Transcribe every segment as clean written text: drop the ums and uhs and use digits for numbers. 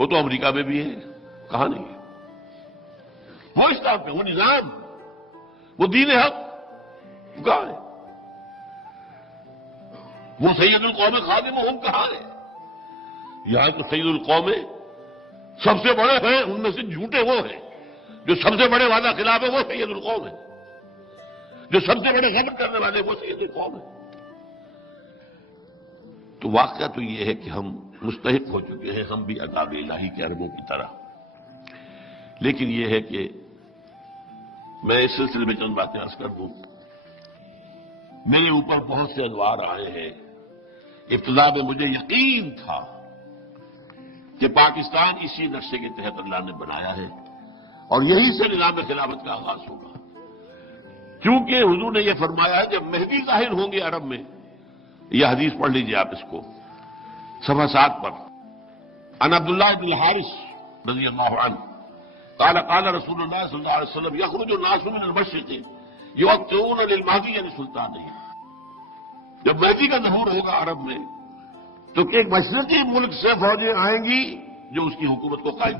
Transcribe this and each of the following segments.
وہ تو امریکہ میں بھی ہے، کہاں نہیں ہے؟ وہ اسلام پہ، وہ نظام، وہ دین حق کہاں ہے؟ وہ سید القوم خادمہم کہاں ہے؟ یہاں تو سید القوم سب سے بڑے ہیں، ان میں سے جھوٹے وہ ہیں جو سب سے بڑے وعدہ خلاف ہے، وہ سید القوم ہے، جو سب سے بڑے غلط کرنے والے وہ سید القوم ہے۔ تو واقعہ تو یہ ہے کہ ہم مستحق ہو چکے ہیں، ہم بھی عذاب الہی کے عربوں کی طرح۔ لیکن یہ ہے کہ میں اس سلسلے میں چند باتیں عرض کر دوں۔ میرے اوپر بہت سے انوار آئے ہیں۔ ابتدا میں مجھے یقین تھا کہ پاکستان اسی نقشے کے تحت اللہ نے بنایا ہے اور یہی سے نظام خلافت کا آغاز ہوگا، کیونکہ حضور نے یہ فرمایا ہے جب مہدی ظاہر ہوں گے عرب میں، یہ حدیث پڑھ لیجئے آپ اس کو صفحہ 7 پر، عن عبداللہ بن الحارث رضی اللہ عنہ قال قال رسول اللہ صلی اللہ علیہ وسلم یخرج الناس من المشرق یوقعون للمہدی یعنی سلطان نہیں۔ جب مہدی کا ظہور ہوگا عرب میں تو ایک مشرقی ملک سے فوجیں آئیں گی جو اس کی حکومت کو قائم۔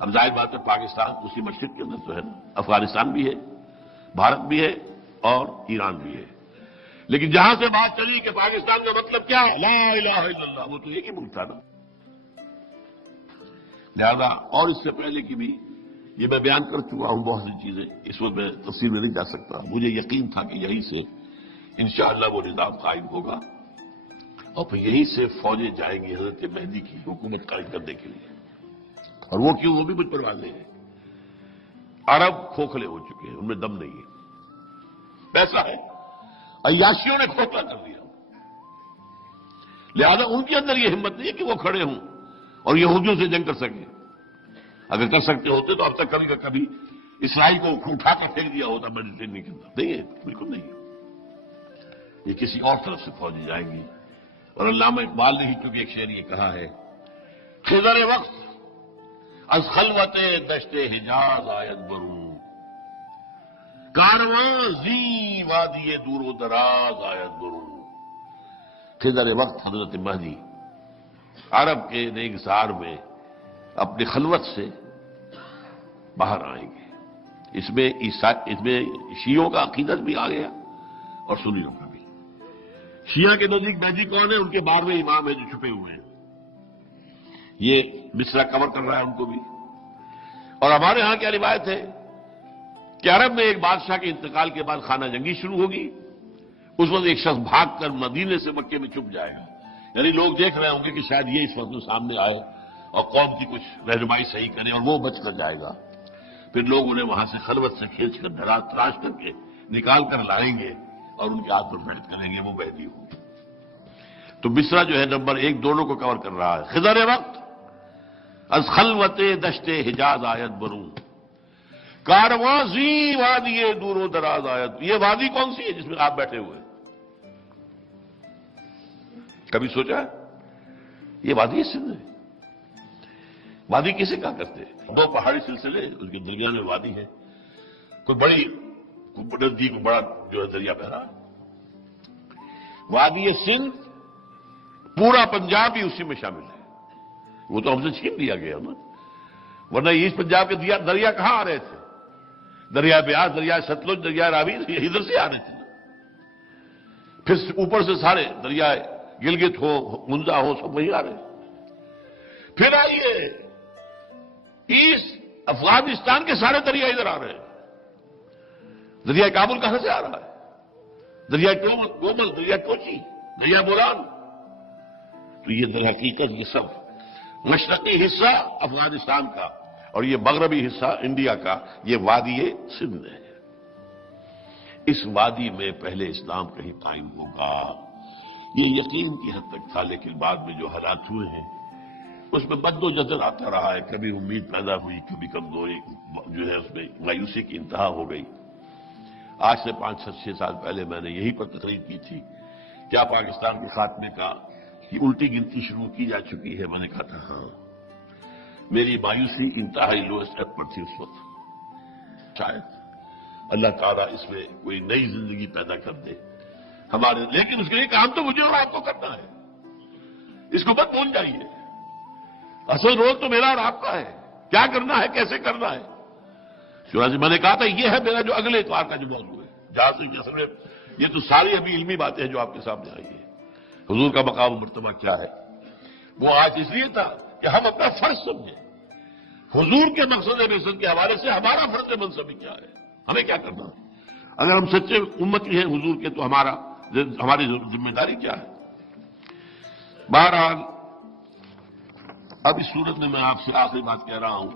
اب ظاہر بات ہے پاکستان اسی مشرق کے اندر تو ہے نا، افغانستان بھی ہے، بھارت بھی ہے اور ایران بھی ہے، لیکن جہاں سے بات چلی کہ پاکستان کا مطلب کیا ہے، لا الہ الا اللہ، وہ تو ایک ہی ملک تھا نا۔ لہذا اور اس سے پہلے کی بھی یہ میں بیان کر چکا ہوں بہت سی چیزیں، اس وقت میں تفصیل میں نہیں جا سکتا۔ مجھے یقین تھا کہ یہیں سے انشاءاللہ وہ نظام قائم ہوگا اور پھر یہیں سے فوجیں جائیں گی حضرت مہدی کی حکومت قائم کرنے کے لیے۔ اور وہ کیوں، وہ بھی مجھ پر واضح ہے۔ عرب کھوکھلے ہو چکے ہیں، ان میں دم نہیں ہے، پیسہ ہے، عیاشیوں نے کھوکھلا کر دیا، لہذا ان کے اندر یہ ہمت نہیں ہے کہ وہ کھڑے ہوں اور یہودیوں سے جنگ کر سکیں۔ اگر کر سکتے ہوتے تو اب تک کبھی کبھی اسرائیل کو اٹھا کر پھینک دیا ہوتا میڈیٹرینین کے اندر۔ نہیں ہے، بالکل نہیں ہے، یہ کسی اور طرف سے فوجیں جائیں گی۔ اور علامہ اقبال نے ہی چونکہ ایک شعر یہ کہا ہے، خضر وقت از خلوت دشت حجاز آید برون، کارواں زی وادی دور و دراز آید برون۔ خضر وقت حضرت مہدی عرب کے نیگزار میں اپنی خلوت سے باہر آئیں گے۔ اس میں شیعوں کا عقیدت بھی آ گیا اور سنیوں کا بھی۔ شیعہ کے نزدیک مہدی کون ہے؟ ان کے 12ویں امام ہیں جو چھپے ہوئے ہیں، یہ مصرع کور کر رہا ہے ان کو بھی۔ اور ہمارے ہاں کیا روایت ہے کہ عرب میں ایک بادشاہ کے انتقال کے بعد خانہ جنگی شروع ہوگی، اس وقت ایک شخص بھاگ کر مدینے سے مکے میں چھپ جائے گا، یعنی لوگ دیکھ رہے ہوں گے کہ شاید یہ اس وقت سامنے آئے اور قوم کی کچھ رہنمائی صحیح کرے اور وہ بچ کر جائے گا۔ پھر لوگ انہیں وہاں سے خلوت سے کھینچ کر دراز تراش کر کے نکال کر لائیں گے اور ان کے ہاتھ پر بیعت کریں گے، وہ مہدی ہوں۔ تو مصرع جو ہے نمبر 1 دونوں کو کور کر رہا ہے۔ خضر وقت از خلوت دشت حجاز آیت برون، کارواں زی وادی دور و دراز آیت۔ یہ وادی کون سی ہے جس میں آپ بیٹھے ہوئے؟ کبھی سوچا ہے؟ یہ وادی سندھ ہے۔ وادی کسے کہا کرتے ہیں؟ 2 پہاڑی سلسلے، اس کے درمیان میں وادی ہے، کوئی بڑی ندی کو بڑا جو ہے دریا بہ رہا ہے۔ وادی سندھ، پورا پنجاب ہی اسی میں شامل ہے، وہ تو ہم سے چھین لیا گیا نا، ورنہ ایسٹ پنجاب کے دریا کہاں آ رہے تھے؟ دریا بیاس، دریا ستلج، دریا راوی ادھر سے آ رہے تھے نا۔ پھر اوپر سے سارے دریا گلگت ہو، منزا ہو، سب وہی آ رہے ہیں۔ پھر آئیے ایسٹ افغانستان کے سارے دریا ادھر آ رہے ہیں۔ دریا کابل کہاں سے آ رہا ہے؟ دریا کومل، دریا کوچی، دریا بولان۔ تو یہ در حقیقت یہ سب مشرقی حصہ افغانستان کا اور یہ مغربی حصہ انڈیا کا، یہ وادی سندھ ہے۔ اس وادی میں پہلے اسلام کہیں قائم ہوگا، یہ یقین کی حد تک تھا، لیکن بعد میں جو حالات ہوئے ہیں اس میں بد و جزل آتا رہا ہے، کبھی امید پیدا ہوئی، کبھی کمزوری جو ہے اس میں مایوسی کی انتہا ہو گئی۔ آج سے 5-6 سال پہلے میں نے یہی پر تقریر کی تھی، کیا پاکستان کے خاتمے کا یہ الٹی گنتی شروع کی جا چکی ہے؟ میں نے کہا تھا ہاں۔ میری مایوسی انتہائی لو اسٹیپ پر تھی اس وقت، شاید اللہ تعالیٰ اس میں کوئی نئی زندگی پیدا کر دے ہمارے، لیکن اس کے لیے کام تو مجھے اور آپ کو کرنا ہے، اس کو مت بھول جائیے۔ اصل رول تو میرا اور آپ کا ہے، کیا کرنا ہے، کیسے کرنا ہے۔ چنانچہ میں نے کہا تھا یہ ہے میرا جو اگلے اتوار کا جو موضوع ہے، جہاں سے اصل میں یہ تو ساری ابھی علمی باتیں ہیں جو آپ کے سامنے آئی ہیں۔ حضور کا مقام و مرتبہ کیا ہے، وہ آج اس لیے تھا کہ ہم اپنا فرض سمجھیں، حضور کے مقصد رسالت کے حوالے سے ہمارا فرض منصبی کیا ہے، ہمیں کیا کرنا ہے۔ اگر ہم سچے امتی ہیں حضور کے تو ہماری ذمہ داری کیا ہے۔ بہرحال اب اس صورت میں آپ سے آخری بات کہہ رہا ہوں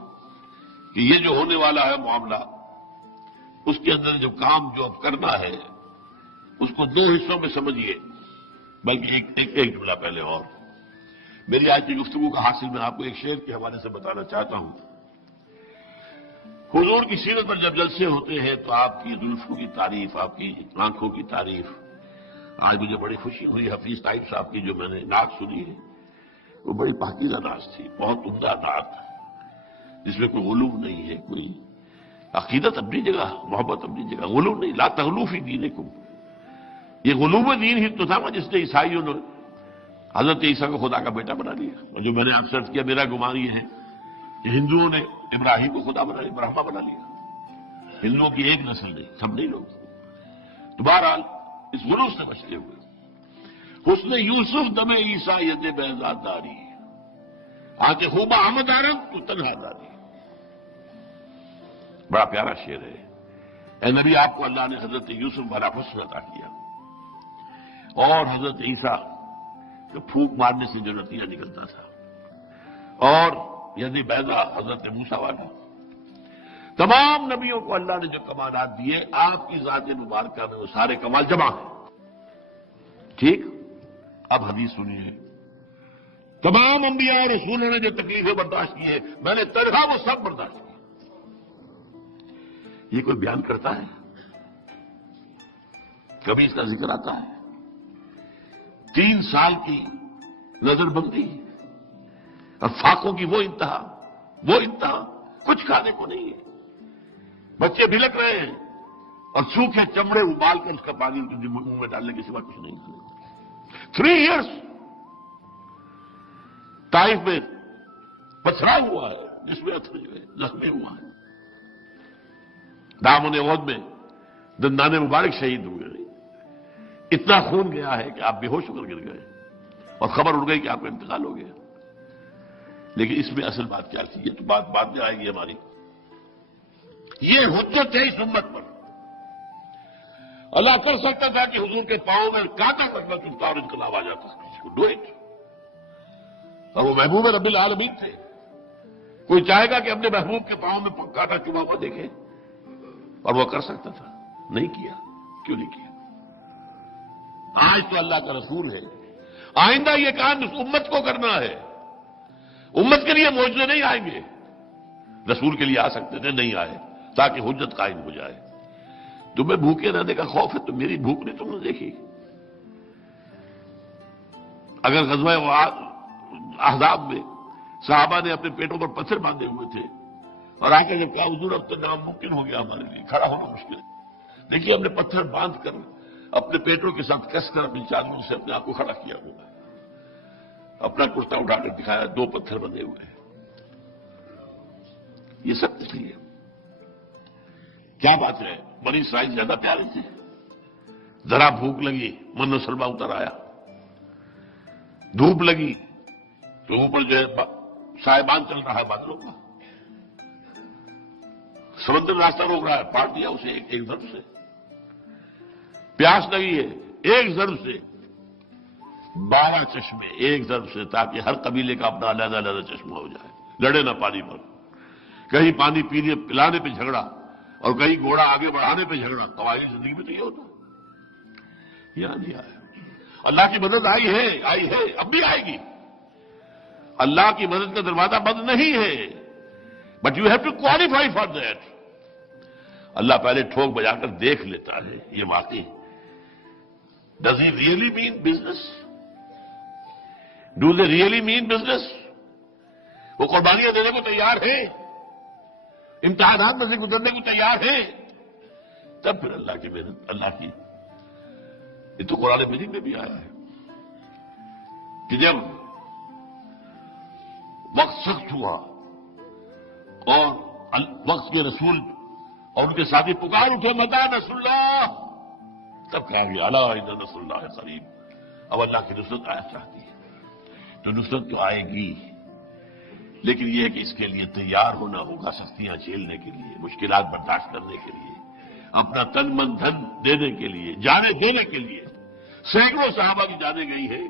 کہ یہ جو ہونے والا ہے معاملہ، اس کے اندر جو کام جو اب کرنا ہے اس کو دو حصوں میں سمجھیے، بلکہ ایک جملہ پہلے اور میری آج کی گفتگو کا حاصل میں آپ کو ایک شعر کے حوالے سے بتانا چاہتا ہوں۔ حضور کی سیرت پر جب جلسے ہوتے ہیں تو آپ کی زلفوں کی تعریف، آپ کی آنکھوں کی تعریف، آج مجھے بڑی خوشی ہوئی حفیظ طائب صاحب کی جو میں نے نعت سنی ہے وہ بڑی پاکیزہ نعت تھی، بہت عمدہ نعت جس میں کوئی غلو نہیں ہے، کوئی عقیدت اپنی جگہ، محبت اپنی جگہ، غلو نہیں، لا تغلو فی دینکم۔ یہ غلوب دین ہی تو تھا جس نے عیسائیوں نے حضرت عیسیٰ کو خدا کا بیٹا بنا لیا، اور جو میں نے آپ سے عرض کیا میرا گمان یہ ہے کہ ہندوؤں نے ابراہیم کو خدا بنا لیا، برہما بنا لیا، ہندوؤں کی ایک نسل نے، ہم نہیں لوگ۔ تو بہرحال اس غلو سے بچتے ہوئے حسن یوسف دم عیسائیت بیضات داری، آتے خوبہ احمد آرم تو تنہا داری۔ بڑا پیارا شعر ہے۔ اے نبی، آپ کو اللہ نے حضرت یوسف والا حسن عطا کیا، اور حضرت عیسیٰ جو پھونک مارنے سے جو نتیجہ نکلتا تھا، اور یعنی بیضا حضرت موسیٰ والا، تمام نبیوں کو اللہ نے جو کمالات دیے، آپ کی ذات مبارکہ میں وہ سارے کمال جمع ہیں۔ ٹھیک، اب حدیث سنیے، تمام انبیاء اور رسولوں نے جو تکلیفیں برداشت کی ہیں میں نے تنہا وہ سب برداشت کی۔ یہ کوئی بیان کرتا ہے؟ کبھی اس کا ذکر آتا ہے؟ 3 سال کی نظر بندی اور فاقوں کی وہ انتہا، کچھ کھانے کو نہیں ہے، بچے بھلک رہے ہیں اور سوکھے چمڑے ابال کر اس کا پانی ان کے منہ میں ڈالنے کے سوا کچھ نہیں کھانے کو۔ 3 ایئرس طائف میں پتھرا ہوا ہے، جس میں زخمی ہوا ہے، دامن احد میں دندان مبارک شہید ہوئے، اتنا خون گیا ہے کہ آپ بے ہوش ہو کر گر گئے اور خبر اڑ گئی کہ آپ کا انتقال ہو گیا۔ لیکن اس میں اصل بات کیا تھی، یہ تو بات بعد میں آئے گی ہماری۔ یہ حجت ہے اس امت پر۔ اللہ کر سکتا تھا کہ حضور کے پاؤں میں کانٹا کٹنا چکتا اور انقلاب آ جاتا، کسی کو ڈو اٹ، اور وہ محبوب رب العالمین تھے۔ کوئی چاہے گا کہ اپنے محبوب کے پاؤں میں کانٹا چبھا ہوا دیکھے، اور وہ کر سکتا تھا، نہیں کیا۔ کیوں نہیں کیا؟ آج تو اللہ کا رسول ہے، آئندہ یہ کام اس امت کو کرنا ہے۔ امت کے لیے معجزے نہیں آئیں گے، رسول کے لیے آ سکتے تھے، نہیں آئے، تاکہ حجت قائم ہو جائے۔ تمہیں بھوکے رہنے کا خوف ہے تو میری بھوک نہیں تم نے دیکھی۔ اگر غزوہ احزاب میں صحابہ نے اپنے پیٹوں پر پتھر باندھے ہوئے تھے اور آ کے جب کہا حضور اب تو ناممکن ہو گیا ہمارے لیے، کھڑا ہونا مشکل ہے، دیکھیے ہم نے پتھر باندھ کر اپنے پیٹوں کے ساتھ کس کر اپنی چادروں سے اپنے آپ کو کھڑا کیا ہوا، اپنا کرتا اٹھا کر دکھایا، 2 پتھر بندھے ہوئے ہیں۔ یہ سب اس لیے کیا بات ہے، بنی اسرائیل زیادہ پیارے تھے، ذرا بھوک لگی من و سلوا اتر آیا، دھوپ لگی تو اوپر جو ہے سائبان چل رہا ہے بادلوں کا، سمندر راستہ روک رہا ہے، پاٹ دیا اسے ایک ضرب سے، پیاس لگی ہے ایک ضرب سے، 12 چشمے ایک ضرب سے، تاکہ ہر قبیلے کا اپنا علیحدہ علیحدہ چشمہ ہو جائے، لڑے نہ پانی پر، کہیں پانی پلانے پہ جھگڑا اور کہیں گھوڑا آگے بڑھانے پہ جھگڑا۔ قبائلی زندگی میں تو یہ ہوتا، یہاں نہیں آیا۔ اللہ کی مدد آئی ہے، اب بھی آئے گی۔ اللہ کی مدد کا دروازہ بند نہیں ہے، but you have to qualify for that. Allah پہلے ٹھوک بجا کر دیکھ لیتا ہے یہ واقعی does he really mean business, do they really mean business, وہ قربانیاں دینے کو تیار ہیں، امتحانات میں سے گزرنے کو تیار ہیں، تب پھر اللہ کی محنت، اللہ کی، یہ تو قرآن مجید میں بھی آیا ہے کہ جب وقت سخت ہوا اور وقت کے رسول اور ان کے ساتھی پکار اٹھے متا نصر اللہ، تب کہا گیا الا ان نصر اللہ قریب، اب اللہ کی نصرت آیا چاہتی ہے تو نصرت تو آئے گی، لیکن یہ ہے کہ اس کے لیے تیار ہونا ہوگا، سختیاں جھیلنے کے لیے، مشکلات برداشت کرنے کے لیے، اپنا تن من دھن دینے کے لیے، جانیں دینے کے لیے۔ سینکڑوں صحابہ کی جانیں گئی ہیں،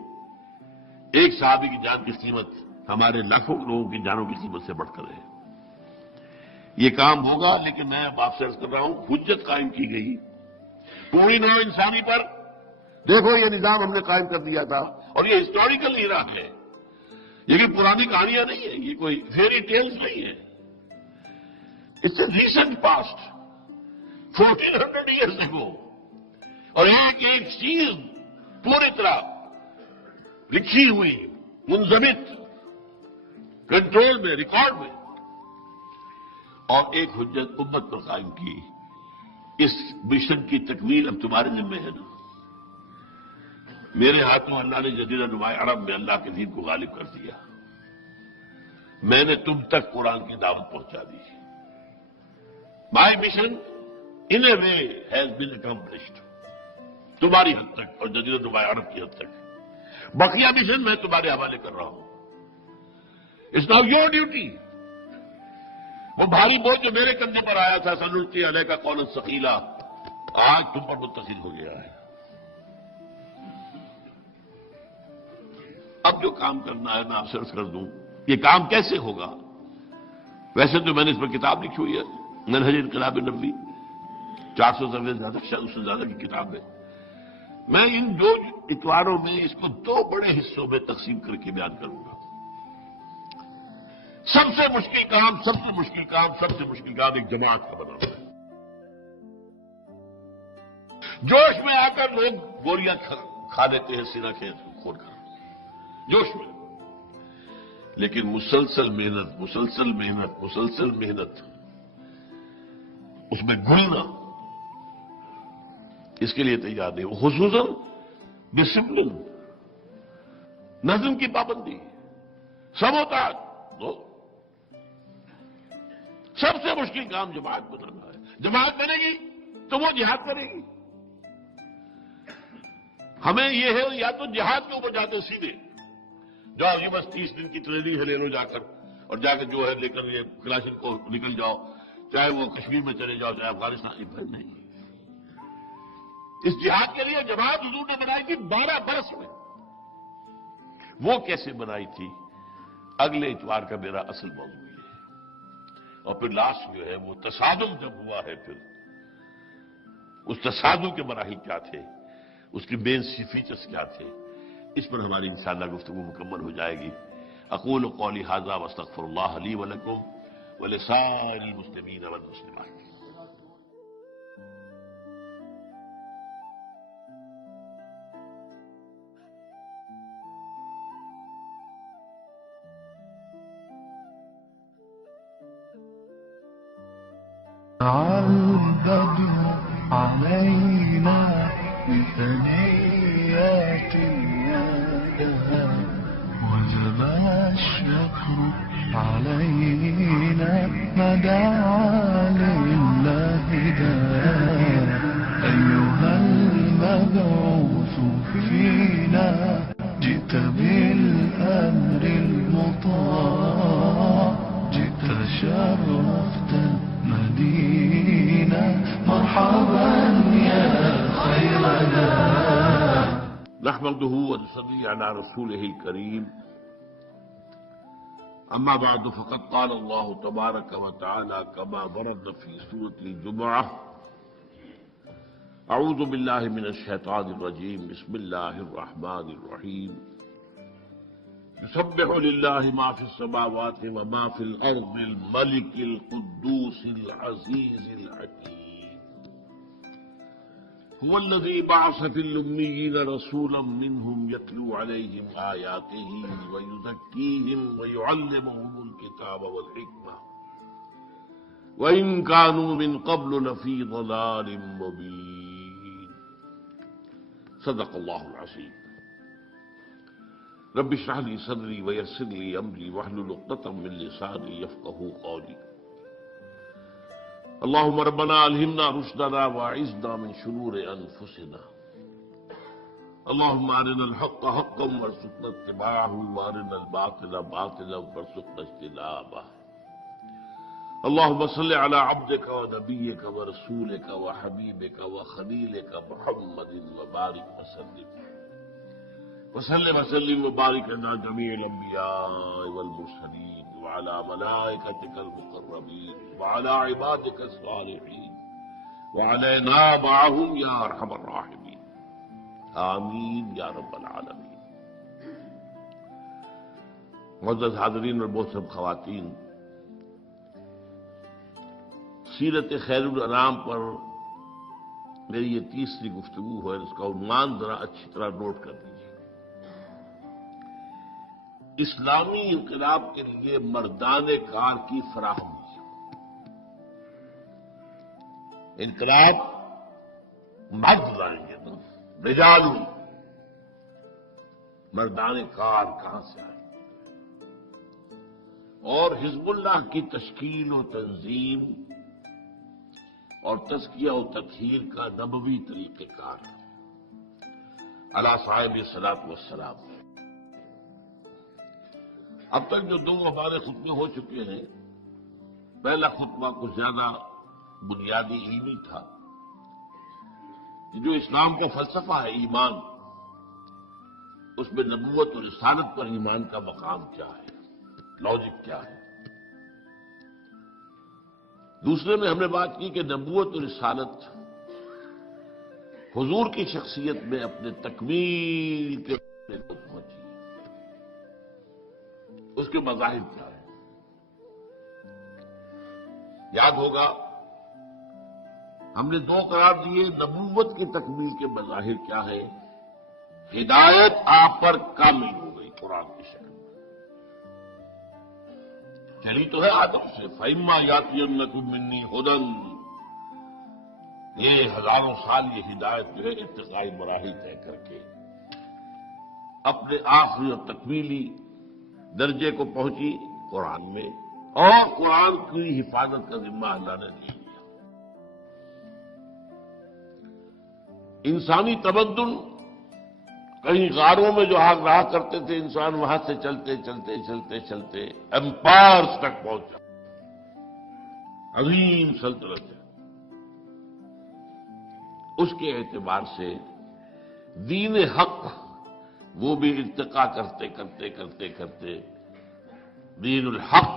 ایک صحابی کی جان کی قیمت ہمارے لاکھوں لوگوں کی جانوں کی قیمت سے بڑھ کر ہے۔ یہ کام ہوگا، لیکن میں اب آپ سے عرض کر رہا ہوں حجت قائم کی گئی پوری نوع انسانی پر۔ دیکھو یہ نظام ہم نے قائم کر دیا تھا اور یہ ہسٹوریکل ایرا ہے، یہ کوئی پرانی کہانیاں نہیں ہیں، یہ کوئی فیری ٹیلز نہیں ہے، it's a recent past 1400 years ago, اور ایک ایک چیز پوری طرح لکھی ہوئی، منضبط، کنٹرول میں، ریکارڈ میں، اور ایک حجت امت پر قائم کی۔ اس مشن کی تکمیل اب تمہارے ذمہ ہے نا۔ میرے ہاتھوں اللہ نے جزیرہ نمایاں عرب میں اللہ کے دین کو غالب کر دیا، میں نے تم تک قرآن کی دعوت پہنچا دی۔ My mission in a way has been accomplished, تمہاری حد تک اور جزیرہ نمایاں عرب کی حد تک۔ بقیہ مشن میں تمہارے حوالے کر رہا ہوں، اٹس ناؤ یور ڈیوٹی۔ وہ بھاری بوجھ جو میرے کندھے پر آیا تھا سنلقی علیک قولا ثقیلا، آج تم پر منتقل ہو گیا ہے۔ اب جو کام کرنا ہے میں آپ سے عرض کر دوں، یہ کام کیسے ہوگا؟ ویسے تو میں نے اس پر کتاب لکھی ہوئی ہے، منہج انقلاب نبوی، 400 سے زیادہ، شاید اس سے زیادہ کی کتاب ہے۔ میں ان دو اتواروں میں اس کو دو بڑے حصوں میں تقسیم کر کے بیان کروں گا۔ سب سے مشکل کام، سب سے مشکل کام، سب سے مشکل کام ایک جماعت کا بنانا ہے۔ جوش میں آ کر لوگ گولیاں کھا لیتے ہیں سینہ کھول کر، جوش میں، لیکن مسلسل محنت، مسلسل محنت، مسلسل محنت، اس میں گھلنا، اس کے لیے تیار نہیں، خصوصاً ڈسپلن، نظم کی پابندی، سب ہوتا ہے۔ سب سے مشکل کام جماعت بنانا ہے۔ جماعت بنے گی تو وہ جہاد کرے گی۔ ہمیں یہ ہے یا تو جہاد کے اوپر جاتے سیدھے، جاؤ یہ بس 30 دن کی ٹریننگ ہے، لے لو جا کر، اور جا کے جو ہے لے کر یہ کلاشن کو نکل جاؤ، چاہے وہ کشمیر میں چلے جاؤ چاہے افغانستان میں، نہیں۔ اس جہاد کے لیے جماعت حضور نے بنائی تھی 12 برس میں۔ وہ کیسے بنائی تھی؟ اگلے اتوار کا میرا اصل موضوع یہ ہے، اور پھر لاسٹ جو ہے وہ تصادم جب ہوا ہے، پھر اس تصادم کے مراحل کیا تھے، اس کی مین فیچرز کیا تھے، اس پر ہماری انشاءاللہ گفتگو مکمل ہو جائے گی۔ اقول قولی ھذا واستغفر اللہ لی ولکم ولسائر المسلمین والمسلمات۔ البدر علينا بثنيات الندى وجب الشكر علينا ما دعا لله داع أيها المبعوث فينا جئت بالأمر المطاع جئت شرفت مدينة مرحبا يا خير داع نحمده ونصلي على رسوله الكريم، أما بعد فقد قال الله تبارك وتعالى كما ورد في سورة الجمعة: أعوذ بالله من الشيطان الرجيم، بسم الله الرحمن الرحيم، يسبح لله ما في السماوات وما في الأرض الملك القدوس العزيز الحكيم، هو الذي بعث في الأميين رسولا منهم يتلو عليهم آياته ويزكيهم ويعلمهم الكتاب والحكمة وإن كانوا من قبل لفي ضلال مبين۔ صدق الله العظيم۔ رب اشرح لي صدري ويسر لي امري واحلل عقدة من لساني يفقهوا قولي اللهم ربنا الهمنا رشدنا واعذنا من شرور انفسنا اللهم ارنا الحق حقا وارزقنا اتباعه وارنا الباطل باطلا وارزقنا اجتنابه اللهم صل على عبدك ونبيك ورسولك وحبيبك وخليلك محمد وبارك وسلم وبارك على جميع الانبياء والمرسلين وعلى ملائكتك المقربين وعلى عبادك الصالحين وعلينا معهم يا ارحم الراحمين آمین یا رب العالمین۔ معزز حاضرین اور محترم خواتین، سیرت خیر الانام پر میری یہ تیسری گفتگو ہے، اس کا عنوان ذرا اچھی طرح نوٹ کر دیجیے۔ اسلامی انقلاب کے لیے مردان کار کی فراہمی۔ انقلاب مرد لائیں گے نا، رجال مردان کار کہاں سے آئے؟ اور حزب اللہ کی تشکیل و تنظیم اور تزکیہ و تطہیر کا نبوی طریقہ کار علی صاحب الصلاۃ والسلام۔ اب تک جو دو ہمارے خطبے ہو چکے ہیں، پہلا خطبہ کچھ زیادہ بنیادی علمی تھا، جو اسلام کا فلسفہ ہے ایمان، اس میں نبوت اور رسالت پر ایمان کا مقام کیا ہے، لاجک کیا ہے۔ دوسرے میں ہم نے بات کی کہ نبوت اور رسالت حضور کی شخصیت میں اپنے تکمیل کے کو پہنچی، اس کے مظاہر کیا ہے؟ یاد ہوگا ہم نے دو قرار دیے، نبوت کی تکمیل کے مظاہر کیا ہے؟ ہدایت آپ پر کامل ہو گئی قرآن کی شکل میں، چلی تو ہے آدم سے، فَإِمَّا يَأْتِيَنَّكُم مِّنِّي هُدًى، یہ ہزاروں سال یہ ہدایت جو ہے ارتقائی مراحل طے کر کے اپنے آخری اور تکمیلی درجے کو پہنچی قرآن میں، اور قرآن کی حفاظت کا ذمہ اللہ نے لیا۔ انسانی تمدن کہیں غاروں میں جو آگ رہا کرتے تھے انسان، وہاں سے چلتے چلتے چلتے چلتے ایمپائرز تک پہنچا، عظیم سلطنت ہے۔ اس کے اعتبار سے دین حق وہ بھی ارتقا کرتے کرتے کرتے کرتے دین الحق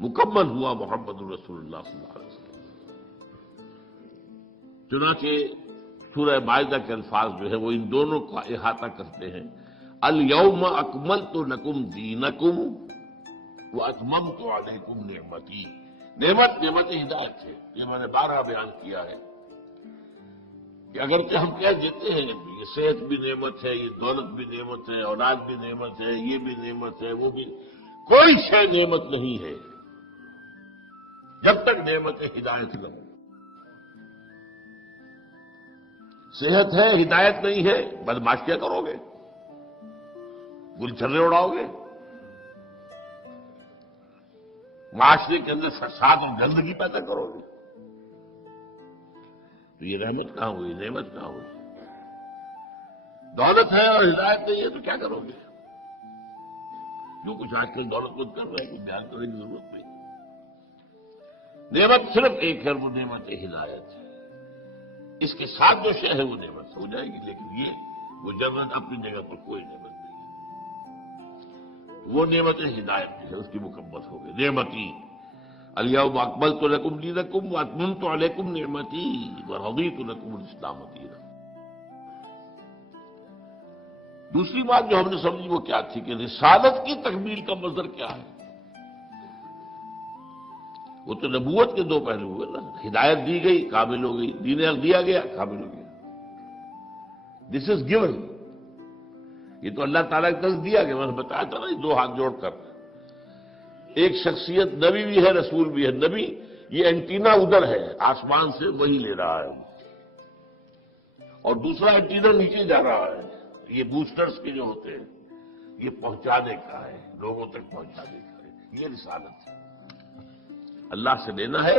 مکمل ہوا محمد رسول اللہ صلی اللہ علیہ وسلم۔ چنانچہ سورہ مائدہ کے الفاظ جو ہے وہ ان دونوں کا احاطہ کرتے ہیں، الیوم اکملت لکم دینکم واتممت علیکم نعمتی۔ نعمت ہدایت ہے، یہ میں نے بارہا بیان کیا ہے کہ اگرچہ ہم کہہ دیتے ہیں یہ صحت بھی نعمت ہے، یہ دولت بھی نعمت ہے، اولاد بھی نعمت ہے، یہ بھی نعمت ہے، وہ بھی، کوئی شے نعمت نہیں ہے جب تک نعمت ہدایت نہ ہو۔ صحت ہے، ہدایت نہیں ہے، بدماش کیا کرو گے؟ گل چھرے اڑاؤ گے؟ معاشرے کے اندر فساد اور گندگی پیدا کرو گے؟ تو یہ رحمت کہاں ہوئی، نعمت کہاں ہوئی؟ دولت ہے اور ہدایت نہیں ہے تو کیا کرو گے؟ جو کچھ آج کل دولت مند کر رہے ہیں کچھ بیان کرنے کی ضرورت نہیں۔ نعمت صرف ایک ہے، وہ نعمت ہدایت ہے۔ اس کے ساتھ جو شے ہے وہ نعمت ہو جائے گی، لیکن یہ مجرد اپنی جگہ پر کوئی نعمت نہیں ہے، وہ نعمت ہدایت ہے، اس کی مکمل ہو گئی۔ نعمتی الیوم اکملت لکم دینکم واتممت علیکم نعمتی ورضیت لکم الاسلام دینا۔ دوسری بات جو ہم نے سمجھی وہ کیا تھی کہ رسالت کی تکمیل کا مصدر کیا ہے؟ وہ تو نبوت کے دو پہلو ہوئے نا، ہدایت دی گئی کامل ہو گئی، دین حق دیا گیا کامل ہو گیا۔ دس از گیون، یہ تو اللہ تعالیٰ کی طرف دیا گیا، میں نے بتایا تھا نا، دو ہاتھ جوڑ کر ایک شخصیت نبی بھی ہے رسول بھی ہے۔ نبی یہ اینٹینا ادھر ہے آسمان سے وہی لے رہا ہے، اور دوسرا اینٹینا نیچے جا رہا ہے، یہ بوسٹرز کے جو ہوتے ہیں یہ پہنچانے کا ہے، لوگوں تک پہنچانے کا ہے، یہ رسالت ہے۔ اللہ سے لینا ہے،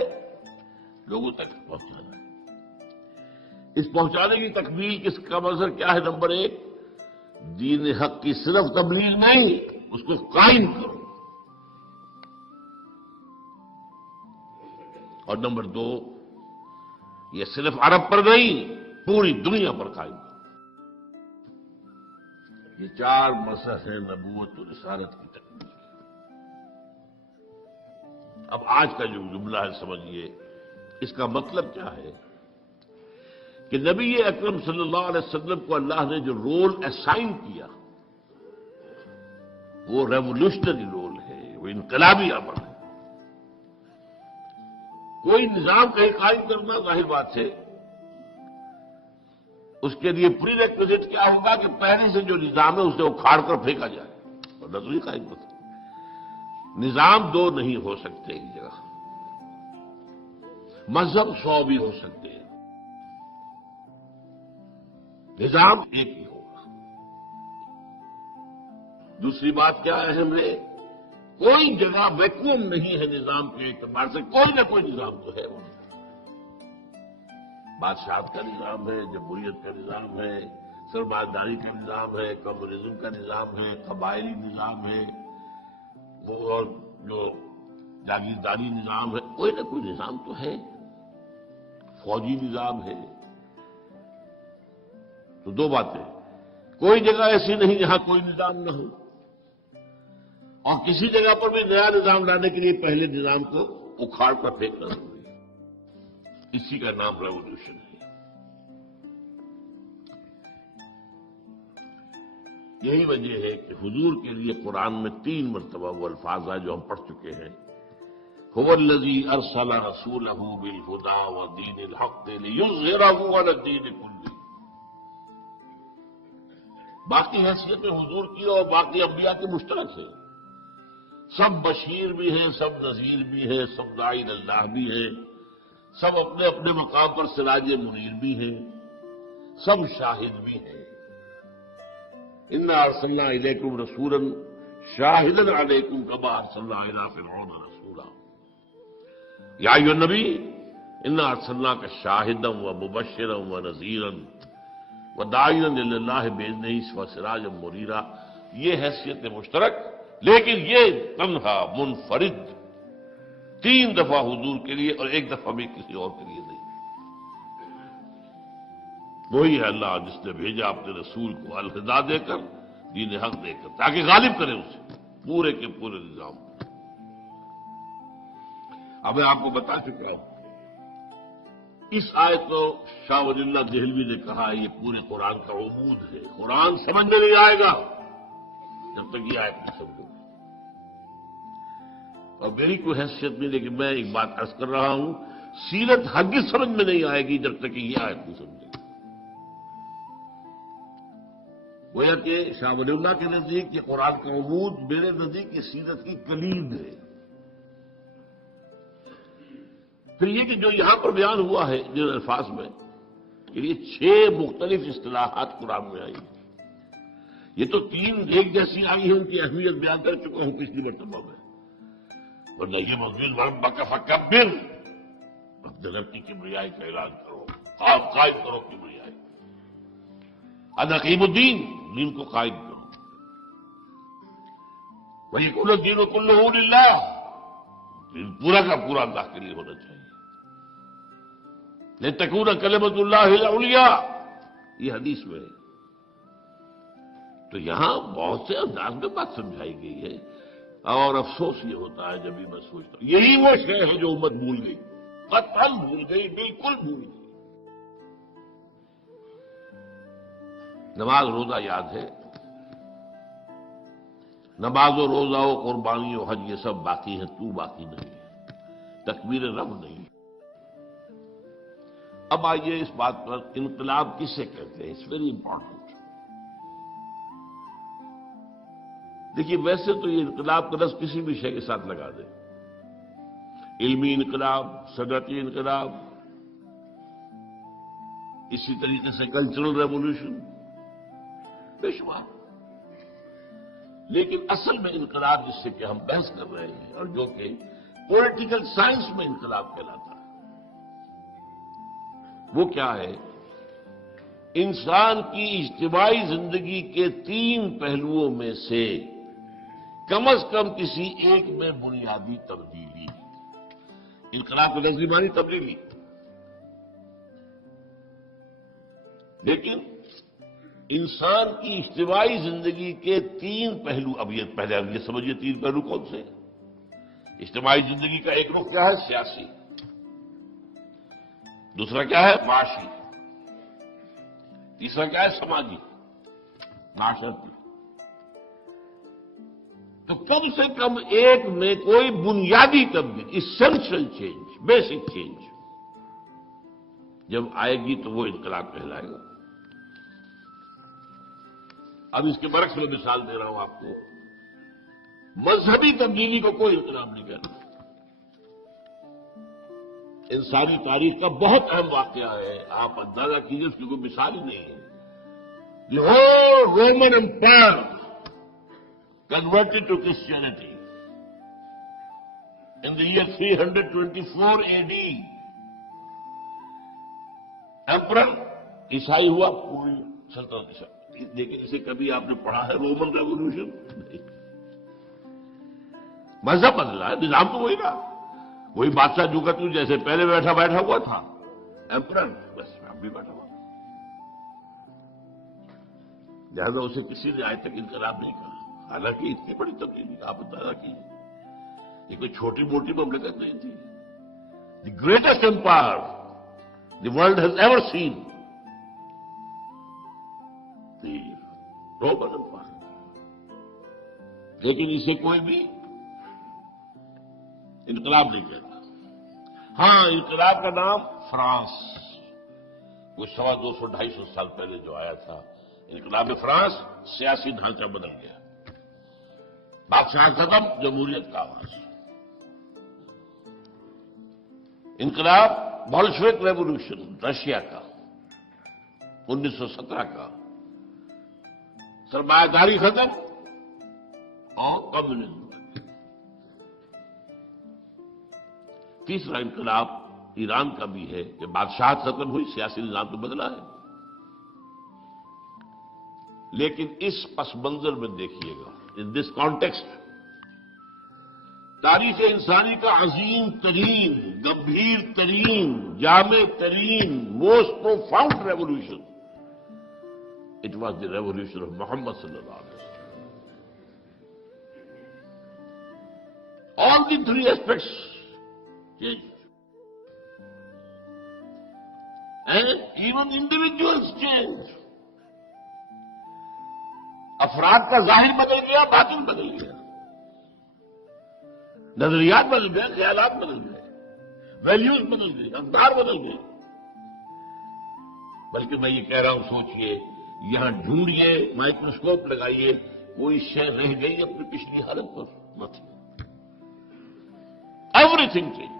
لوگوں تک پہنچانا ہے۔ اس پہنچانے کی تکمیل کس کا منظر کیا ہے؟ نمبر 1، دین حق کی صرف تبلیغ نہیں، اس کو قائم کرو، اور نمبر 2، یہ صرف عرب پر نہیں، پوری دنیا پر قائم کرو۔ یہ 4 مسئلے ہیں نبوت و رسالت کی تکمیل۔ اب آج کا جو جملہ ہے سمجھیے، اس کا مطلب کیا ہے کہ نبی اکرم صلی اللہ علیہ وسلم کو اللہ نے جو رول اسائن کیا، وہ ریولوشنری رول ہے، وہ انقلابی عمل ہے۔ کوئی نظام کہیں قائم کرنا ظاہر بات ہے، اس کے لیے پری ریکویزٹ کیا ہوگا کہ پہلے سے جو نظام ہے اسے اکھاڑ کر پھینکا جائے، ورنہ تو نہیں قائم کر سکتے۔ نظام 2 نہیں ہو سکتے ایک جگہ، مذہب 100 بھی ہو سکتے ہیں، نظام ایک ہی ہوگا۔ دوسری بات کیا اہم ہے، کوئی جگہ ویکیوم نہیں ہے نظام کے اعتبار سے، کوئی نہ کوئی نظام تو ہے۔ بادشاہت کا نظام ہے، جمہوریت کا نظام ہے، سرمایہ داری کا نظام ہے، کمیونزم کا نظام ہے، قبائلی نظام ہے، وہ اور جو جاگیرداری نظام ہے، کوئی نہ کوئی نظام تو ہے، فوجی نظام ہے۔ تو 2 باتیں، کوئی جگہ ایسی نہیں جہاں کوئی نظام نہ ہو، اور کسی جگہ پر بھی نیا نظام لانے کے لیے پہلے نظام کو اکھاڑ کر پھینکنا ضروری ہے۔ اسی کا نام ریولوشن ہے۔ یہی وجہ ہے کہ حضور کے لیے قرآن میں 3 مرتبہ وہ الفاظ ہیں جو ہم پڑھ چکے ہیں، هو الذی ارسل رسولہ بالہدی ودین الحق لیظہرہ علی الدین کلہ۔ باقی حیثیت حضور کی اور باقی انبیاء کی مشترک ہے، سب بشیر بھی ہیں، سب نذیر بھی ہیں، سب داعی اللہ بھی ہیں، سب اپنے اپنے مقام پر سراج منیر بھی ہیں، سب شاہد بھی ہیں۔ انا ارسلنا الیکم رسولا شاہدا علیکم کما ارسلنا الی فرعون رسولا۔ یا ایھا النبی انا ارسلناک شاہدا ومبشرا ونذیرا وداعیا الی اللہ باذنہ وسراجا منیرا۔ یہ حیثیت مشترک، لیکن یہ تنہا منفرد 3 دفعہ حضور کے لیے اور 1 دفعہ بھی کسی اور کے لیے نہیں۔ وہی ہے اللہ جس نے بھیجا اپنے رسول کو الہدا دے کر، دین حق دے کر، تاکہ غالب کرے اسے پورے کے پورے نظام پر۔ اب میں آپ کو بتا چکا ہوں، اس آیت کو شاہ ولی اللہ دہلوی نے کہا یہ پورے قرآن کا عمود ہے، قرآن سمجھ میں نہیں آئے گا جب تک یہ آیت نہیں سمجھو۔ اور میری کوئی حیثیت نہیں، لیکن میں ایک بات عرض کر رہا ہوں، سیرت ہرگز سمجھ میں نہیں آئے گی جب تک کہ یہ آیت نہیں سمجھے گی۔ گویا کہ شاہ ولی اللہ کے نزدیک یہ قرآن کا عمود، میرے نزدیک یہ سیرت کی کلید ہے۔ پھر یہ کہ جو یہاں پر بیان ہوا ہے جن الفاظ میں، کہ یہ 6 مختلف اصطلاحات قرآن میں آئی، یہ تو 3 ایک جیسی آئی ہیں، ان کی اہمیت بیان کر چکا ہوں پچھلی مرتبہ میں، ورنہ یہ مضمون ربک فکبر، اپنے رب کی کبریائی کا اعلان کرو، قائم کرو کبریائی، انا اقیم الدین، دین کو قائم کرو، وَيَكُونَ الدِّينُ كُلُّهُ لِلَّهِ، دین پورا کا پورا اللہ کے لیے ہونا چاہیے، لِتَكُونَ كَلِمَةُ اللَّهِ الْعُلْيَا، یہ حدیث میں ہے۔ تو یہاں بہت سے انداز میں بات سمجھائی گئی ہے، اور افسوس یہ ہوتا ہے جب بھی میں سوچتا ہوں یہی وہ شے ہے جو امت بھول گئی، قطعاً بھول گئی، بالکل بھول گئی۔ نماز روزہ یاد ہے، نماز و روزہ و قربانی و حج یہ سب باقی ہیں، تو باقی نہیں ہے، تکبیر رب نہیں۔ اب آئیے اس بات پر، انقلاب کسے کہتے ہیں؟ It's very important. دیکھیے ویسے تو یہ انقلاب کا لفظ کسی بھی شے کے ساتھ لگا دیں، علمی انقلاب، صنعتی انقلاب، اسی طریقے سے کلچرل ریولوشن، بے شمار۔ لیکن اصل میں انقلاب جس سے کہ ہم بحث کر رہے ہیں اور جو کہ پولیٹیکل سائنس میں انقلاب کہلاتا ہے، وہ کیا ہے؟ انسان کی اجتماعی زندگی کے 3 پہلوؤں میں سے کم از کم کسی ایک میں بنیادی تبدیلی۔ انقلاب کا لفظی معنی تبدیلی، لیکن انسان کی اجتماعی زندگی کے 3 پہلو، اب یہ پہلے اب یہ سمجھیے 3 پہلو کون سے؟ اجتماعی زندگی کا ایک رخ کیا ہے؟ سیاسی۔ دوسرا کیا ہے؟ معاشی۔ تیسرا کیا ہے؟ سماجی، معاشرتی۔ تو کم سے کم ایک میں کوئی بنیادی تبدیلی، اسینشل چینج، بیسک چینج جب آئے گی تو وہ انقلاب کہلائے گا۔ اب اس کے برعکس میں مثال دے رہا ہوں آپ کو، مذہبی تبدیلی کو کوئی انقلاب نہیں کہتا۔ انسانی تاریخ کا بہت اہم واقعہ ہے، آپ اندازہ کیجیے، اس کی کوئی مثال ہی نہیں ہے۔ The whole Roman empire converted to Christianity in the year 324 AD. Emperor عیسائی ہوا، پوری سلطنت عیسائی، لیکن اسے کبھی آپ نے پڑھا ہے رومن ریولیوشن؟ نہیں۔ مذہب بدلا ہے، نظام تو وہی رہا، وہی بادشاہ جو کہ جیسے پہلے بیٹھا ہوا تھا ایمپرر، بس اب بھی بیٹھا ہوا، لہذا اسے کسی نے آج تک انقلاب نہیں کہا، حالانکہ اتنی بڑی تبدیلی آپ اندازہ کیجیے، یہ کوئی چھوٹی موٹی مملکت نہیں تھی۔ The greatest empire the world has ever seen, the Roman empire, لیکن اسے کوئی بھی انقلاب نہیں کہتا۔ ہاں، انقلاب کا نام فرانس، وہ 250-250 سال پہلے جو آیا تھا، انقلاب فرانس، سیاسی ڈھانچہ بدل گیا، بادشاہ ختم، جمہوریت کا آغاز۔ انقلاب بولشوک ریولیوشن رشیا کا 1917 کا، سرمایہ داری ختم اور کمیونزم۔ تیسرا انقلاب ایران کا بھی ہے کہ بادشاہت ختم ہوئی، سیاسی نظام تو بدلا ہے، لیکن اس پس منظر میں دیکھیے گا، ان دس کانٹیکسٹ، تاریخ انسانی کا عظیم ترین، گمبھیر ترین، جامع ترین، most profound revolution, it was the revolution of Muhammad صلی اللہ علیہ وسلم۔ All the 3 aspects changed. And even individuals change. افراد کا ظاہر بدل گیا، باطن بدل گیا، نظریات بدل گئے، خیالات بدل گئے، ویلیوز بدل گئے، افکار بدل گئے۔ بلکہ میں یہ کہہ رہا ہوں، سوچئے، یہاں ڈھونڈیے، مائکروسکوپ لگائیے، کوئی شے رہ گئی اپنی پچھلی حالت پر؟ مت، ایوری تھنگ چینج۔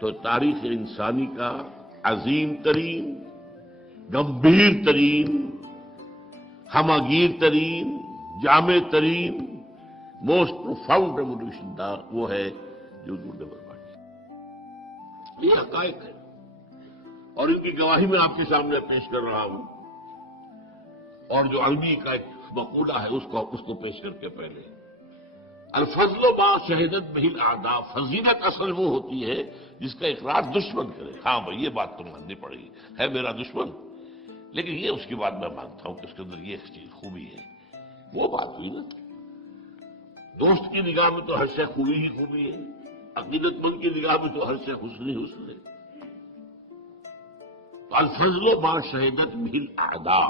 تو تاریخ انسانی کا عظیم ترین، گمبھیر ترین، ہماگیر ترین، جامع ترین، موسٹ پروفاؤنڈ ریولیوشن تھا، وہ ہے جو حضور نے برپا کی۔ یہ حقائق ہے اور ان کی گواہی میں آپ کے سامنے پیش کر رہا ہوں، اور جو عربی کا ایک مقولہ ہے اس کو پیش کر کے پہلے، الفضل ما شہدت بہ الاعداء، فضیلت اصل وہ ہوتی ہے جس کا اقرار دشمن کرے۔ ہاں بھائی، یہ بات تو ماننی پڑے گی، ہے میرا دشمن، لیکن یہ اس کی بات میں مانتا ہوں کہ اس کے اندر یہ چیز خوبی ہے، وہ بات ہوئی نا۔ دوست کی نگاہ میں تو ہر شے خوبی ہی خوبی ہے، عقیدت مند کی نگاہ میں تو ہر شے حسن ہی حسن ہے۔ تو الفضل ما شہدت بہ الاعداء،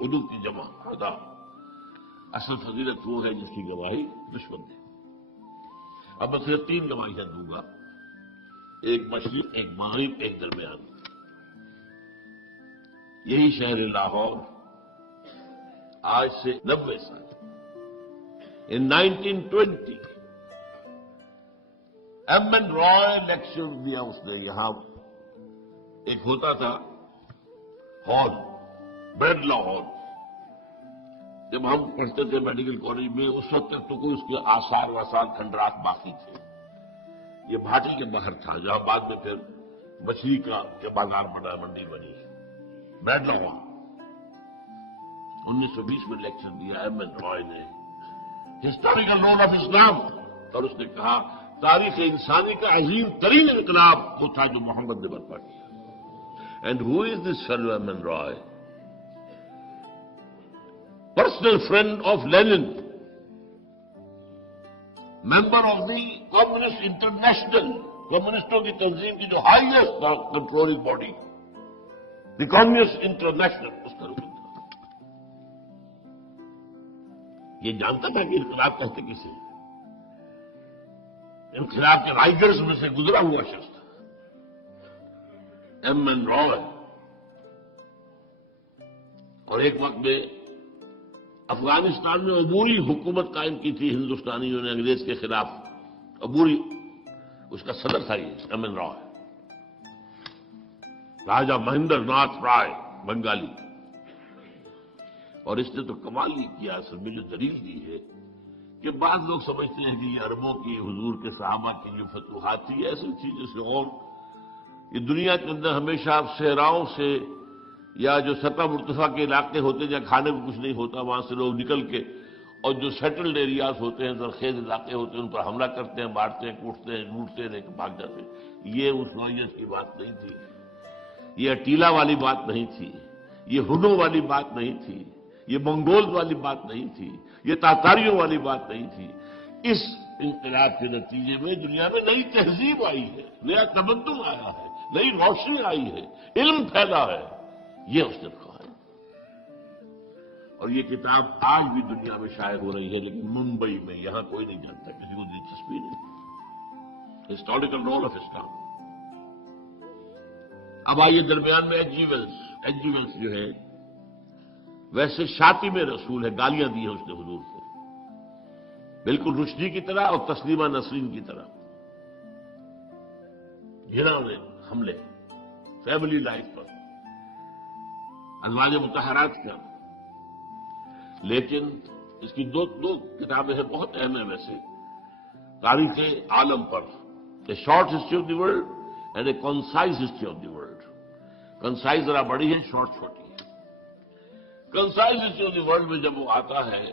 عدو کی جمع اعداء، اصل فضیلت وہ ہے جس کی گواہی دشمن دے۔ اب میں صرف 3 گواہیاں دوں گا، ایک مشرق، ایک مغرب، ایک درمیان۔ یہی شہر لاہور آج سے 90 سال، ان 1920 ایم این رائے لیکچر دیا اس نے۔ یہاں ایک ہوتا تھا ہال، برڈلا ہال، جب ہم پڑھتے تھے میڈیکل کالج میں اس وقت تک تو کوئی اس کے آثار وآثار کھنڈرات باقی تھے. یہ بھاٹی کے باہر تھا جہاں بعد میں پھر مچھلی کے بازار بنا، منڈی بنی. بیٹھ رہا ہوں 1920 میں لیکچر دیا ایم این رائے نے، ہسٹوریکل رول آف اسلام، اور اس نے کہا تاریخ انسانی کا عظیم ترین انقلاب وہ تھا جو محمد نے برپا کیا. And who is this fellow M N Roy? Personal friend of Lenin, member of the communist international, کمیونسٹوں کی تنظیم کی جو highest controlling body, the communist international, اس کا رکن تھا. یہ جانتا تھا کہ انقلاب کہتے کسے، انقلاب کے رائٹرز میں سے گزرا ہوا شخص تھا ایم این رائے. اور ایک وقت میں افغانستان میں عبوری حکومت قائم کی تھی ہندوستانیوں نے انگریز کے خلاف، عبوری، اس کا صدر تھا یہ ایم این رائے، راجا مہندر ناتھ رائے، بنگالی. اور اس نے تو کمال ہی کیا. اصل میں جو دلیل دی ہے کہ بعض لوگ سمجھتے ہیں کہ یہ عربوں کی، حضور کے صحابہ کی جو فتوحات تھی، ایسی چیزیں سے، اور یہ دنیا کے اندر ہمیشہ صحراؤں سے یا جو سطح مرتفع کے علاقے ہوتے ہیں جہاں کھانے کو کچھ نہیں ہوتا، وہاں سے لوگ نکل کے، اور جو سیٹلڈ ایریاز ہوتے ہیں، زرخیز علاقے ہوتے ہیں، ان پر حملہ کرتے ہیں، مارتے ہیں، کوٹتے ہیں، لوٹتے ہیں، بھاگ جاتے ہیں. یہ اس نوعیت کی بات نہیں تھی، یہ اٹیلا والی بات نہیں تھی، یہ ہنو والی بات نہیں تھی، یہ منگول والی بات نہیں تھی، یہ تاتاریوں والی بات نہیں تھی. اس انقلاب کے نتیجے میں دنیا میں نئی تہذیب آئی ہے، نیا تمدن آیا ہے، نئی روشنی آئی ہے، علم پھیلا ہے. یہ اس نے کہا ہے. اور یہ کتاب آج بھی دنیا میں شائع ہو رہی ہے، لیکن ممبئی میں، یہاں کوئی نہیں جانتا، کسی کو دلچسپی نہیں. ہسٹوریکل رول آف اسلام. اب آئیے درمیان میں ایچ جی ویلز جو ہے ویسے شاطب رسول ہے، گالیاں دی ہیں اس نے حضور کو، بالکل رشدی کی طرح اور تسلیمہ نسرین کی طرح. گھناؤنے حملے فیملی لائف پر، ازواج مطہرات کا. لیکن اس کی دو کتابیں ہیں بہت اہم ہیں ویسے تاریخ عالم پر، a short history of the world and a concise history of the world. Concise ذرا بڑی ہے، شارٹ چھوٹی ہے. Concise history of the world میں جب وہ آتا ہے،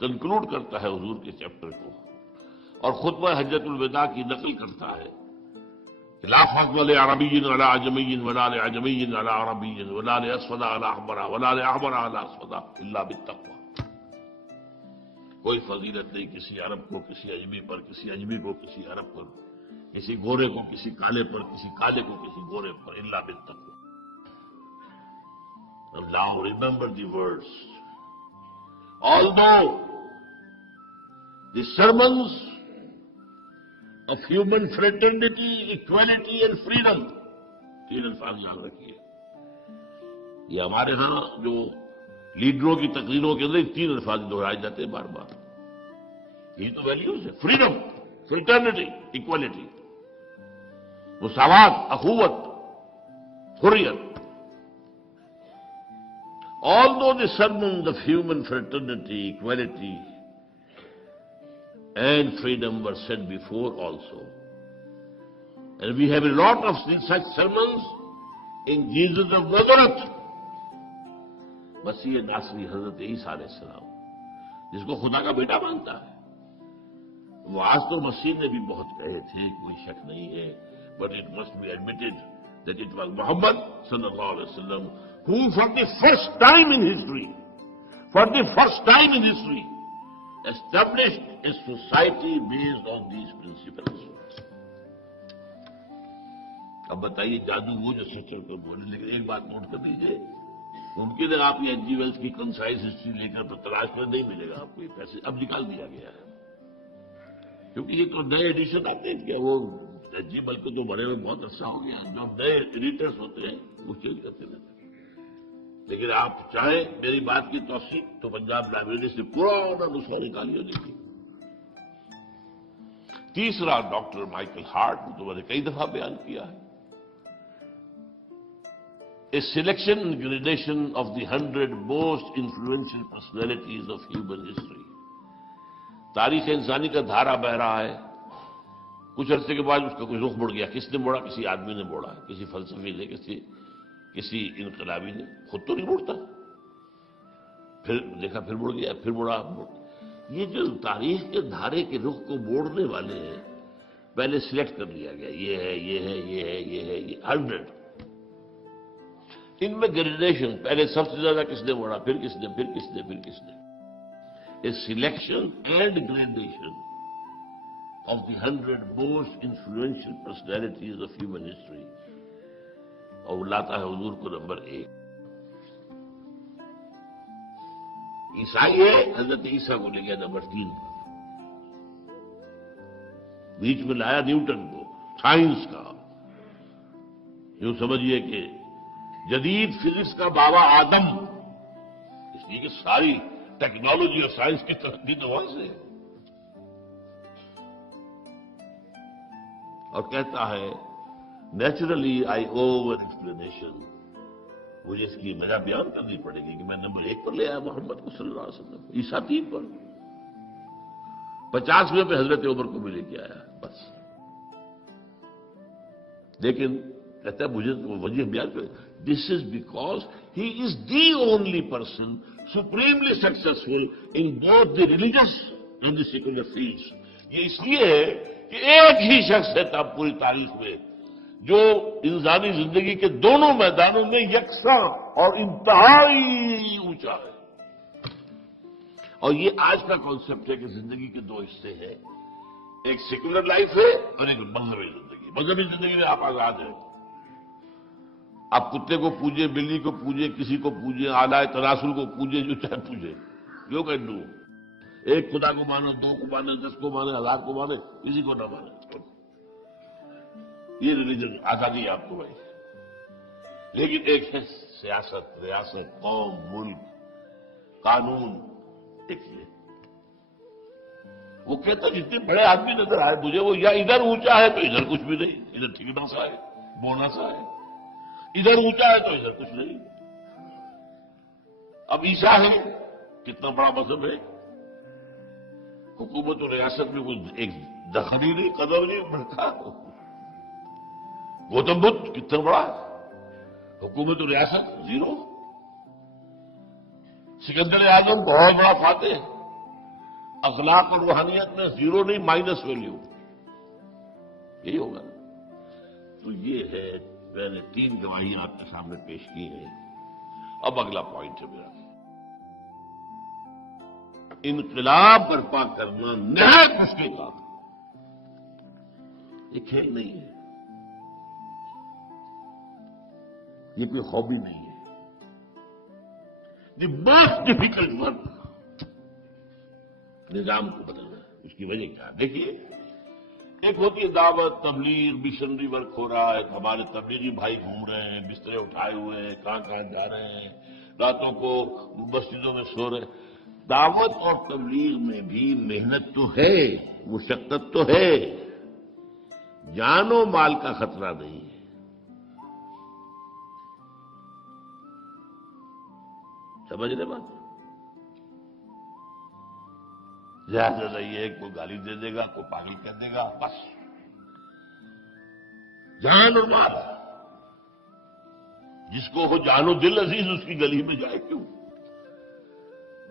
کنکلوڈ کرتا ہے حضور کے چیپٹر کو، اور خطبہ حجۃ الوداع کی نقل کرتا ہے، لا فضل لعربی علی عجمی ولا لعجمی علی عربی ولا لاسود علی احمر ولا لاحمر علی اسود الا بالتقوی. کوئی فضیلت نہیں کسی عرب کو کسی اجمی پر، کسی اجمی کو کسی عرب پر، کسی گورے کو کسی کالے پر، کسی کالے کو کسی گورے پر، الا بالتقوی. Now remember the words. Although the sermons of human fraternity, equality and freedom، تین الفاظ یاد رکھیے. یہ ہمارے ہاں جو لیڈروں کی تقریروں کے اندر تین الفاظ دہرائے جاتے ہیں بار بار. یہ تو ویلیوز ہے، فریڈم، فریٹرنیٹی، اکوالٹی، مساوات، اخوت، حریت. Although the sermons of human fraternity, equality, and freedom were said before also, and we have a lot of such sermons in Jesus of Nazareth, مسیح ناصری حضرت عیسیٰ علیہ السلام، جس کو خدا کا بیٹا مانتا ہے. وہ آج تو مسیح نے بھی بہت کہے تھے، کوئی شک نہیں ہے، but it must be admitted that it was Muhammad صلی اللہ علیہ وسلم who for the first time in history established a society based on these principles. اب بتائیے جادو وہ جو سچل کو بولے. لیکن ایک بات نوٹ کر دیجئے، ممکن ہے آپ یہ ایچ جی ویلز کی کنسائز ہسٹری لے کر تلاش میں نہیں ملے گا آپ کو، یہ پیسے اب نکال دیا گیا ہے، کیونکہ یہ تو نئے ایڈیشن آتے ہیں کیا. وہ ایچ جی ویلز کو تو بڑے ہوئے بہت عرصہ ہو گیا، جو نئے ایڈیٹرس ہوتے ہیں وہ چینج کرتے رہتے ہیں. لیکن آپ چاہیں میری بات کی توثیق تو پنجاب لائبریری سے پرانا نسخہ نکالیے دیکھیے. تیسرا ڈاکٹر مائیکل ہارٹ، تو میں نے کئی دفعہ بیان کیا ہے، a selection and gradation of the 100 most influential personalities of human history. تاریخ انسانی کا دھارا بہ رہا ہے. کچھ عرصے کے بعد اس کا کوئی رخ مڑ گیا. کس نے موڑا؟ کسی آدمی نے موڑا، کسی فلسفی نے، کسی انقلابی نے. خود تو نہیں مڑتا. پھر دیکھا، پھر مڑ گیا، پھر مڑا. یہ جو تاریخ کے دھارے کے رخ کو موڑنے والے ہیں، پہلے سلیکٹ کر لیا گیا، یہ ہے، یہ ہے، یہ ہے، یہ ہے، یہ 100. ان میں گریڈیشن، پہلے سب سے زیادہ کس نے موڑا، پھر کس نے، پھر کس نے، پھر کس نے. A selection and gradation of the 100 most influential personalities of human history. اور لاتا ہے حضور کو نمبر 1. عیسائی ہے، حضرت عیسیٰ کو لے گیا نمبر 3. بیچ میں لایا نیوٹن کو، سائنس کا. یوں سمجھیے کہ جدید فزکس کا بابا آدم، اس لیے کہ ساری ٹیکنالوجی اور سائنس کی ترقی تو وہاں سے ہے. اور کہتا ہے naturally I O an explanation. مجھے اس کی وجہ بیان کرنی پڑے گی کہ میں نمبر 1 پر لے آیا محمد کو صلی اللہ علیہ وسلم، عیسیٰ 3 پر، 50ویں پہ حضرت عمر کو بھی لے کے آیا بس. لیکن کہتا ہے مجھے وجہ بیان کر. This is because he is the only person supremely successful in both the religious and the secular fields. یہ اس لیے ہے کہ ایک ہی شخص ہے تب پوری تاریخ میں جو انسانی زندگی کے دونوں میدانوں میں یکساں اور انتہائی اونچا ہے. اور یہ آج کا کانسیپٹ ہے کہ زندگی کے 2 حصے ہیں، ایک سیکولر لائف ہے اور ایک مذہبی زندگی. مذہبی زندگی میں آپ آزاد ہیں. آپ کتے کو پوجے، بلی کو پوجے، کسی کو پوجے، آلائے تناسل کو پوجے، جو چاہے پوجے. You can do. ایک خدا کو مانو، 2 کو مانے، 10 کو مانے، 1000 کو مانے، کسی کو نہ مانے. یہ ریلیجن آزادی ہے آپ کو بھائی. لیکن ایک ہے سیاست، ریاست، قوم، ملک، قانون. دیکھیے وہ کہتا جتنے بڑے آدمی نظر آئے مجھے، وہ یا ادھر اونچا ہے تو ادھر کچھ بھی نہیں، ادھر ٹھیکنا سا ہے، بونا سا ہے. ادھر اونچا ہے تو ادھر کچھ نہیں. اب عیسیٰ ہے، کتنا بڑا مذہب ہے. حکومت و ریاست میں کوئی ایک دخل ہی نہیں، قدم نہیں بڑھتا. گوتم بدھ کتنا بڑا ہے، حکومت و ریاست 0. سکندر اعظم بہت بڑا فاتح، اخلاق اور روحانیت میں 0 نہیں، مائنس ویلیو. یہی ہوگا. تو یہ ہے، میں نے 3 گواہیاں آپ کے سامنے پیش کی ہیں. اب اگلا پوائنٹ ہے میرا، انقلاب برپا کرنا نہایت مشکل کام. یہ کھیل نہیں ہے، یہ کوئی ہابی نہیں ہے. دی موسٹ ڈیفیکلٹ ورک نظام کو بدلنا. اس کی وجہ کیا ہے؟ دیکھیے، ایک ہوتی ہے دعوت، تبلیغ، مشنری ورک ہو رہا ہے. ہمارے تبلیغی بھائی گھوم رہے ہیں، بسترے اٹھائے ہوئے ہیں، کہاں کہاں جا رہے ہیں، راتوں کو مسجدوں میں سو رہے ہیں. دعوت اور تبلیغ میں بھی محنت تو ہے، مشقت تو ہے، جان و مال کا خطرہ نہیں ہے. سمجھ رہے بات؟ زیادہ نہیں ہے، کوئی گالی دے دے گا، کوئی پاگل کہہ دے گا، بس. جان اور مال، جس کو ہو جان و دل عزیز، اس کی گلی میں جائے کیوں؟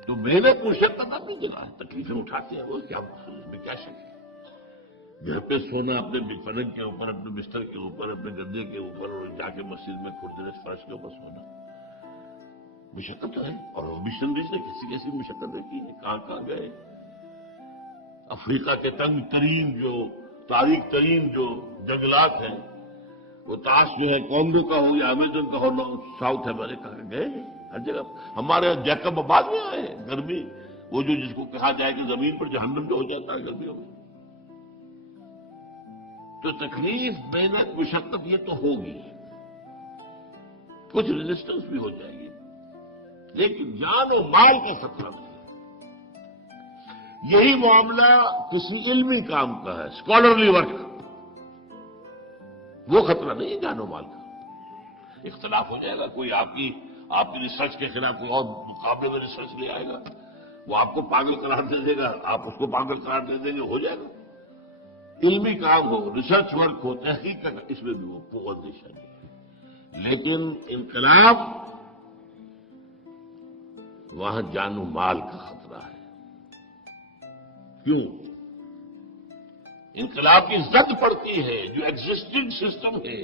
تو محنت مشقت اپنی جگہ ہے، تکلیفیں اٹھاتے ہیں وہ، کیا اس میں کیا شک ہے؟ گھر پہ سونا اپنے پلنگ کے اوپر، اپنے بستر کے اوپر، اپنے گدے کے اوپر، اور جا کے مسجد میں کھردرے فرش کے اوپر سونا، مشقت تو ہے. اور مشنریز نے کیسی کیسی مشقتیں کی ہیں، کہاں کہاں گئے. افریقہ کے تنگ ترین جو تاریخ ترین جو جنگلات ہیں، وہ تاش جو ہے کانگو کا ہو یا امیزن کا ہو، ساؤتھ امریکہ کے گئے ہیں ہر جگہ. ہمارے یہاں جیکب آباد میں آئے ہیں. گرمی، وہ جو جس کو کہا جائے کہ زمین پر جہنم جو ہو جاتا ہے گرمیوں میں. تو تکلیف، محنت، مشقت یہ تو ہوگی، کچھ ریزسٹنس بھی ہو جائے گی، لیکن جان و مال کا خطرہ نہیں. یہی معاملہ کسی علمی کام کا ہے، اسکالرلی ورک، وہ خطرہ نہیں ہے جان و مال کا. اختلاف ہو جائے گا، کوئی آپ کی ریسرچ کے خلاف کوئی اور مقابلے میں ریسرچ لے آئے گا، وہ آپ کو پاگل قرار دے دے گا، آپ اس کو پاگل قرار دے دیں گے، ہو جائے گا۔ علمی کام ہو، ریسرچ ورک ہو، تحقیق کا، اس میں بھی وہ قوت نشانی ہے۔ لیکن انقلاب وہاں جان و مال کا خطرہ ہے۔ کیوں؟ انقلاب کی زد پڑتی ہے، جو ایگزسٹنگ سسٹم ہے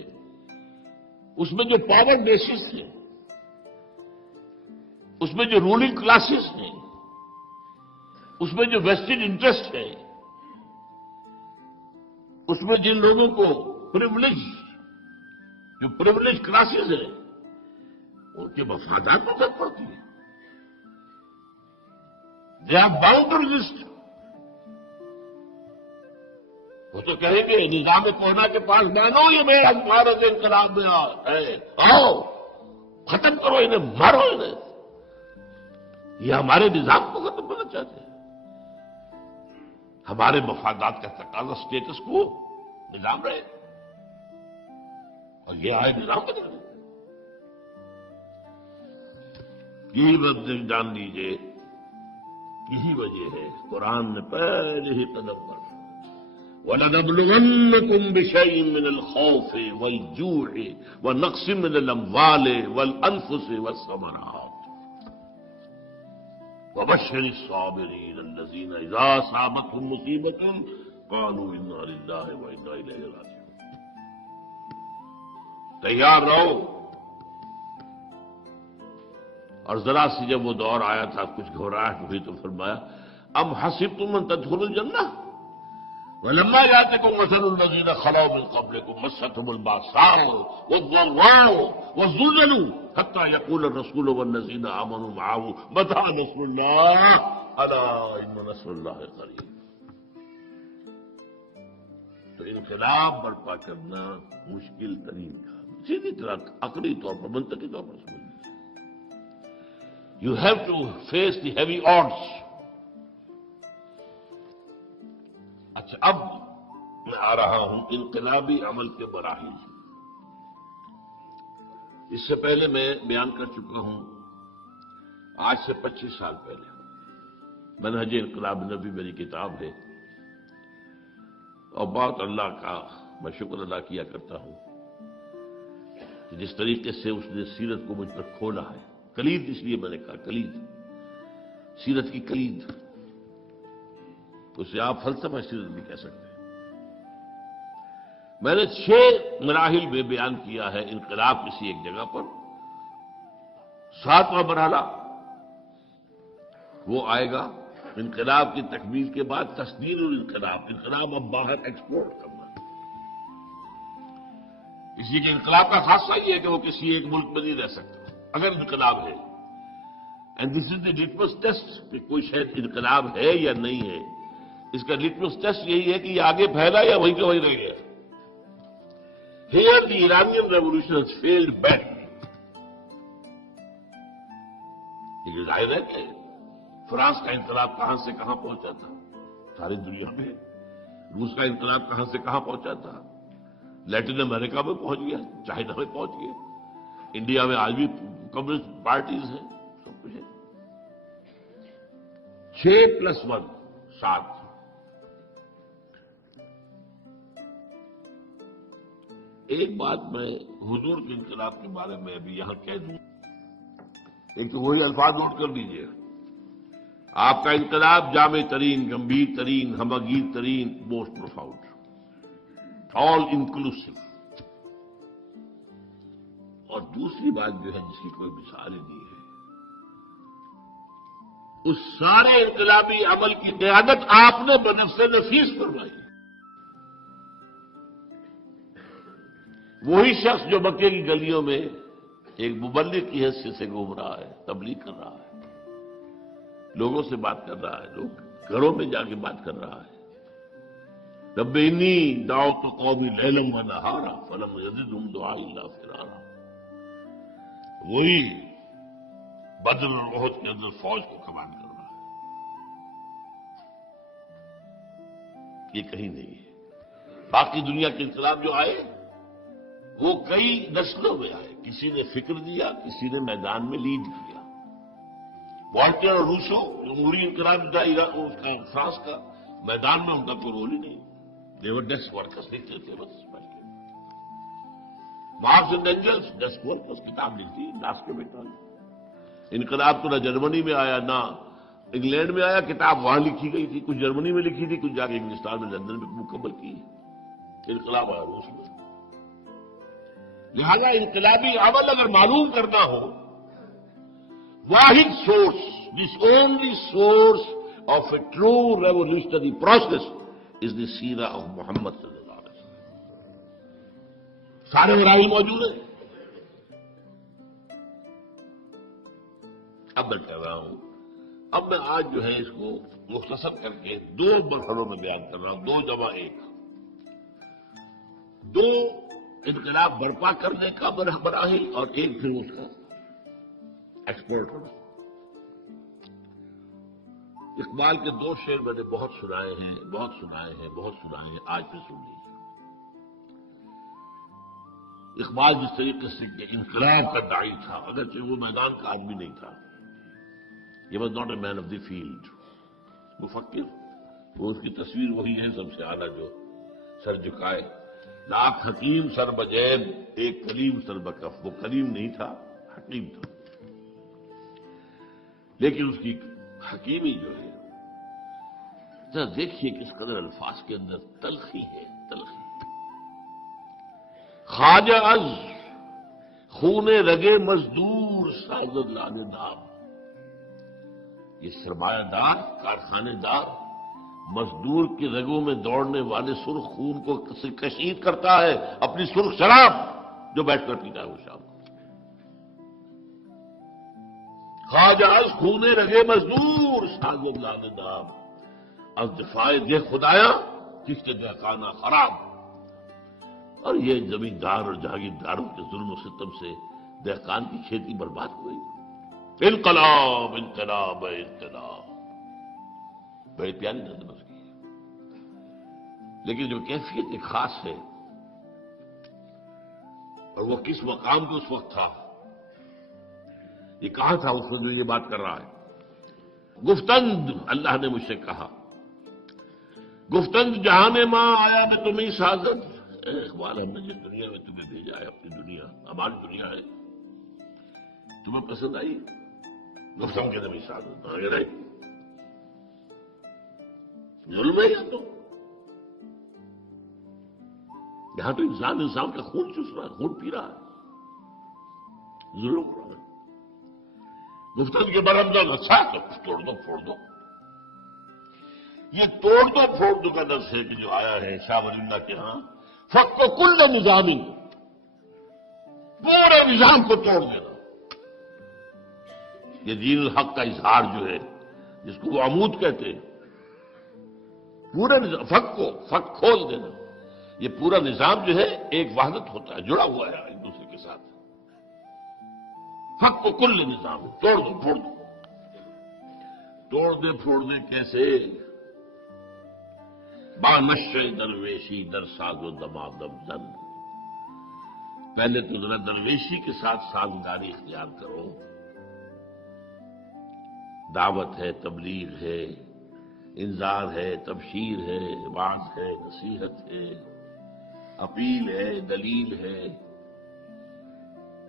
اس میں جو پاور بیسز ہیں، اس میں جو رولنگ کلاسز ہیں، اس میں جو ویسٹڈ انٹرسٹ ہے، اس میں جن لوگوں کو جو پریولیج کلاسز ہیں، ان کے مفادات پر زد پڑتی ہے۔ They are bound to resist. وہ تو کہیں گے نظام کونا کے پاس مانو، یہ میرا بھارت انقلاب میں ہے، آؤ ختم کرو انہیں، مارو انہیں، یہ ہمارے نظام کو ختم کرنا چاہتے ہیں۔ ہمارے مفادات کا تقاضا اسٹیٹس کو نظام رہے، اور یہ آئے نظام بدل رہے۔ یہی بات جان لیجیے، یہی وجہ ہے قرآن نے پہلے ہی قدم پر وَلَنَبْلُوَنَّكُمْ بِشَيْءٍ مِّنَ الْخَوْفِ وَالْجُوعِ وَنَقْصٍ مِّنَ الْأَمْوَالِ وَالْأَنفُسِ وَالثَّمَرَاتِ وَبَشِّرِ الصَّابِرِينَ الَّذِينَ إِذَا أَصَابَتْهُم مُّصِيبَةٌ قَالُوا إِنَّا لِلَّهِ وَإِنَّا إِلَيْهِ رَاجِعُونَ۔ تیار رہو۔ اور ذرا سی جب وہ دور آیا تھا، کچھ گھبراہٹ ہوئی تو فرمایا ام حسبتم ان تدخلوا الجنہ ولما يأتكم مثل الذين خلوا من قبلكم مستهم البأساء والضراء وزلزلوا حتى يقول الرسول والذين آمنوا معه متى نصر الله ألا إن نصر الله قريب۔ تو انقلاب برپا کرنا مشکل ترین کام، سیدھی طرح عقلی طور پر، منطقی طور پر سمجھ لیجیے۔ You have to face the heavy odds۔ اچھا، اب میں آ رہا ہوں انقلابی عمل کے مراحل۔ اس سے پہلے میں بیان کر چکا ہوں، آج سے 25 سال پہلے منہج انقلاب نبی میری کتاب ہے، اور بہت اللہ کا میں شکر ادا کیا کرتا ہوں کہ جس طریقے سے اس نے سیرت کو مجھ پر کھولا ہے۔ کلید اس لیے میں نے کہا، کلید، سیرت کی کلید، اسے آپ فلسفہ سیرت بھی کہہ سکتے ہیں۔ میں نے 6 مراحل میں بیان کیا ہے انقلاب کسی ایک جگہ پر۔ 7واں مرحلہ وہ آئے گا انقلاب کی تکمیل کے بعد، تصدیر الانقلاب، انقلاب اب باہر ایکسپورٹ کرنا۔ اسی کے انقلاب کا خاصہ یہ ہے کہ وہ کسی ایک ملک میں نہیں رہ سکتا اگر انقلاب ہے۔ And this is the litmus test کہ کوئی شاید انقلاب ہے یا نہیں ہے۔ اس کا لٹمس ٹیسٹ یہی ہے کہ یہ آگے پھیلا یا وہیں کا وہیں رہ گیا۔ Here the Iranian revolution has failed back. یہ ظاہر ہے کہ فرانس کا انقلاب کہاں سے کہاں پہنچا تھا ساری دنیا میں، روس کا انقلاب کہاں سے کہاں پہنچا تھا، لیٹن امریکہ میں پہنچ گیا، چائنا میں پہنچ گیا، انڈیا میں آج بھی کمیونسٹ پارٹیز ہیں، سب کچھ ہے۔ 6+1 7۔ ایک بات میں حضور کے انقلاب کے بارے میں ابھی یہاں کہہ دوں، ایک تو وہی الفاظ نوٹ کر لیجیے، آپ کا انقلاب جامع ترین، گمبھیر ترین، ہمگیر ترین، موسٹ پروفاؤنڈ، آل انکلوسو۔ اور دوسری بات جو ہے جس کی کوئی مثال ہی نہیں ہے، اس سارے انقلابی عمل کی قیادت آپ نے بنفس نفیس فرمائی۔ وہی شخص جو مکے کی گلیوں میں ایک مبلغ کی حیثیت سے گھوم رہا ہے، تبلیغ کر رہا ہے، لوگوں سے بات کر رہا ہے، لوگ گھروں میں جا کے بات کر رہا ہے، رب انی دعوت قومی لیلا و نہارا فلم یزدہم دعائی الا فرارا۔ وہی بدر اور احد کے اندر فوج کو کمان کر رہا ہے، یہ کہیں نہیں ہے۔ باقی دنیا کے انقلاب جو آئے وہ کئی نسلوں میں آئے، کسی نے فکر دیا، کسی نے میدان میں لیڈ کیا۔ والٹر اور روسو جمہوری انقلاب اس کا فرانس کا، میدان میں ان کا کوئی رول ہی نہیں، دیور ڈیسک ورکرس لکھتے تھے بس بیٹھ کے۔ Marx and Engels desk workers کتاب لکھتی لاس کے بیٹا۔ انقلاب تو نہ جرمنی میں آیا نہ انگلینڈ میں آیا، کتاب وہاں لکھی گئی تھی، کچھ جرمنی میں لکھی تھی، کچھ جا کے انگلستان میں لندن میں مکمل کی۔ انقلاب آیا روس میں۔ لہذا انقلابی عمل اگر معلوم کرنا ہو، واحد source, this only source of a true revolutionary process is the سیرہ آف محمد صلی اللہ علیہ وسلم۔ سارے وسائل موجود ہیں۔ اب میں کہہ رہا ہوں، اب میں آج جو ہے اس کو مختصر کر کے دو مرحلوں میں بیان کر رہا ہوں، 2+1، دو انقلاب برپا کرنے کا مراحل اور ایک پھر اس کا ایکسپورٹ ہونا۔ اقبال کے دو شعر میں نے بہت سنائے ہیں، آج پھر سن لیجیے۔ اقبال جس طریقے سے کہ انقلاب کا داعی تھا، اگرچہ وہ میدان کا آدمی نہیں تھا، یہ was not a man of the field, مفکر، وہ اس کی تصویر وہی ہے سب سے اعلیٰ جو سر جھکائے، لاکھ حکیم سر بجیب ایک کلیم سر بکف۔ وہ کلیم نہیں تھا، حکیم تھا، لیکن اس کی حکیمی جو ہے، ذرا دیکھیے کس قدر الفاظ کے اندر تلخی ہے، تلخی۔ خواجہ از خون رگے مزدور سازد لانے دام، یہ سرمایہ دار، کارخانے دار، مزدور کی رگوں میں دوڑنے والے سرخ خون کو کشید کرتا ہے، اپنی سرخ شراب جو بیٹھ کر پیتا ہے وہ شام کو۔ خواجہ از خون رگے مزدور سازد لانے دام، از دفاع دے خدایا کس کے دہقانہ خراب۔ اور یہ زمیندار اور جاگیرداروں کے ظلم و ستم سے دہقان کی کھیتی برباد ہوئی۔ انقلاب انقلاب انقلاب، بڑی پیاری نظم اس کی ہے، لیکن جو کیفیت ایک خاص ہے، اور وہ کس مقام پہ اس وقت تھا، یہ کہاں تھا اس وقت جو یہ بات کر رہا ہے؟ گفتند اللہ نے مجھ سے کہا، گفتند جہاں ماں آیا میں تمہیں سازد، اے اقبال ہم نے جس دنیا میں تمہیں بھیجا ہے، اپنی دنیا ہماری دنیا ہے، تمہیں پسند آئی؟ گفتم کے نبی سازد آگے رہی، ظلم ہے یہ تو، یہاں تو انسان کا خون چوس رہا ہے، خون پی رہا ہے، ظلم ہو رہا ہے۔ گفتگو کے برمدن اچھا تو توڑ دو پھوڑ دو، یہ توڑ دو پھوڑ دو کا لفظ ہے کہ جو آیا ہے شاہ ولی اللہ کے ہاں، فک کل نظامی، پورے نظام کو توڑ دینا۔ یہ دین الحق کا اظہار جو ہے، جس کو وہ عمود کہتے ہیں، پورا نظام فک کھول دینا۔ یہ پورا نظام جو ہے ایک وحدت ہوتا ہے، جڑا ہوا ہے ایک دوسرے کے ساتھ۔ فک کل نظام، توڑ دو پھوڑ دو۔ توڑ دے پھوڑ دے کیسے؟ با نشے درویشی در ساز و دمادم زن، پہلے تو ذرا درویشی کے ساتھ سازگاری اختیار کرو۔ دعوت ہے، تبلیغ ہے، انذار ہے، تبشیر ہے، وعظ ہے، نصیحت ہے، اپیل ہے، دلیل ہے۔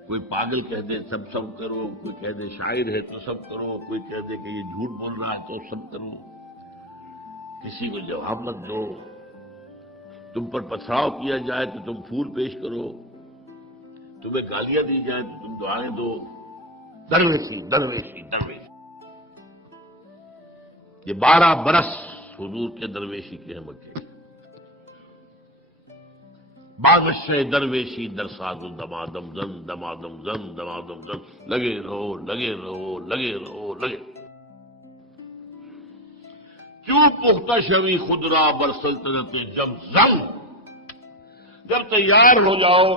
کوئی پاگل کہہ دے سب کرو، کوئی کہہ دے شاعر ہے تو سب کرو، کوئی کہہ دے کہ یہ جھوٹ بول رہا ہے تو سب کرو، کسی کو جواب مت دو۔ تم پر پتھراؤ کیا جائے تو تم پھول پیش کرو، تمہیں گالیاں دی جائیں تو تم دعائیں دو۔ درویشی درویشی درویشی، یہ 12 برس حضور کے درویشی کے ہیں مکے۔ بادشاہ درویشی در ساز و دمادم زن، دمادم زن، دمادم زن، لگے رہو لگے رہو لگے رہو لگے۔ کیوں پختہ شوی خود را بر سلطنت جب زن، جب تیار ہو جاؤ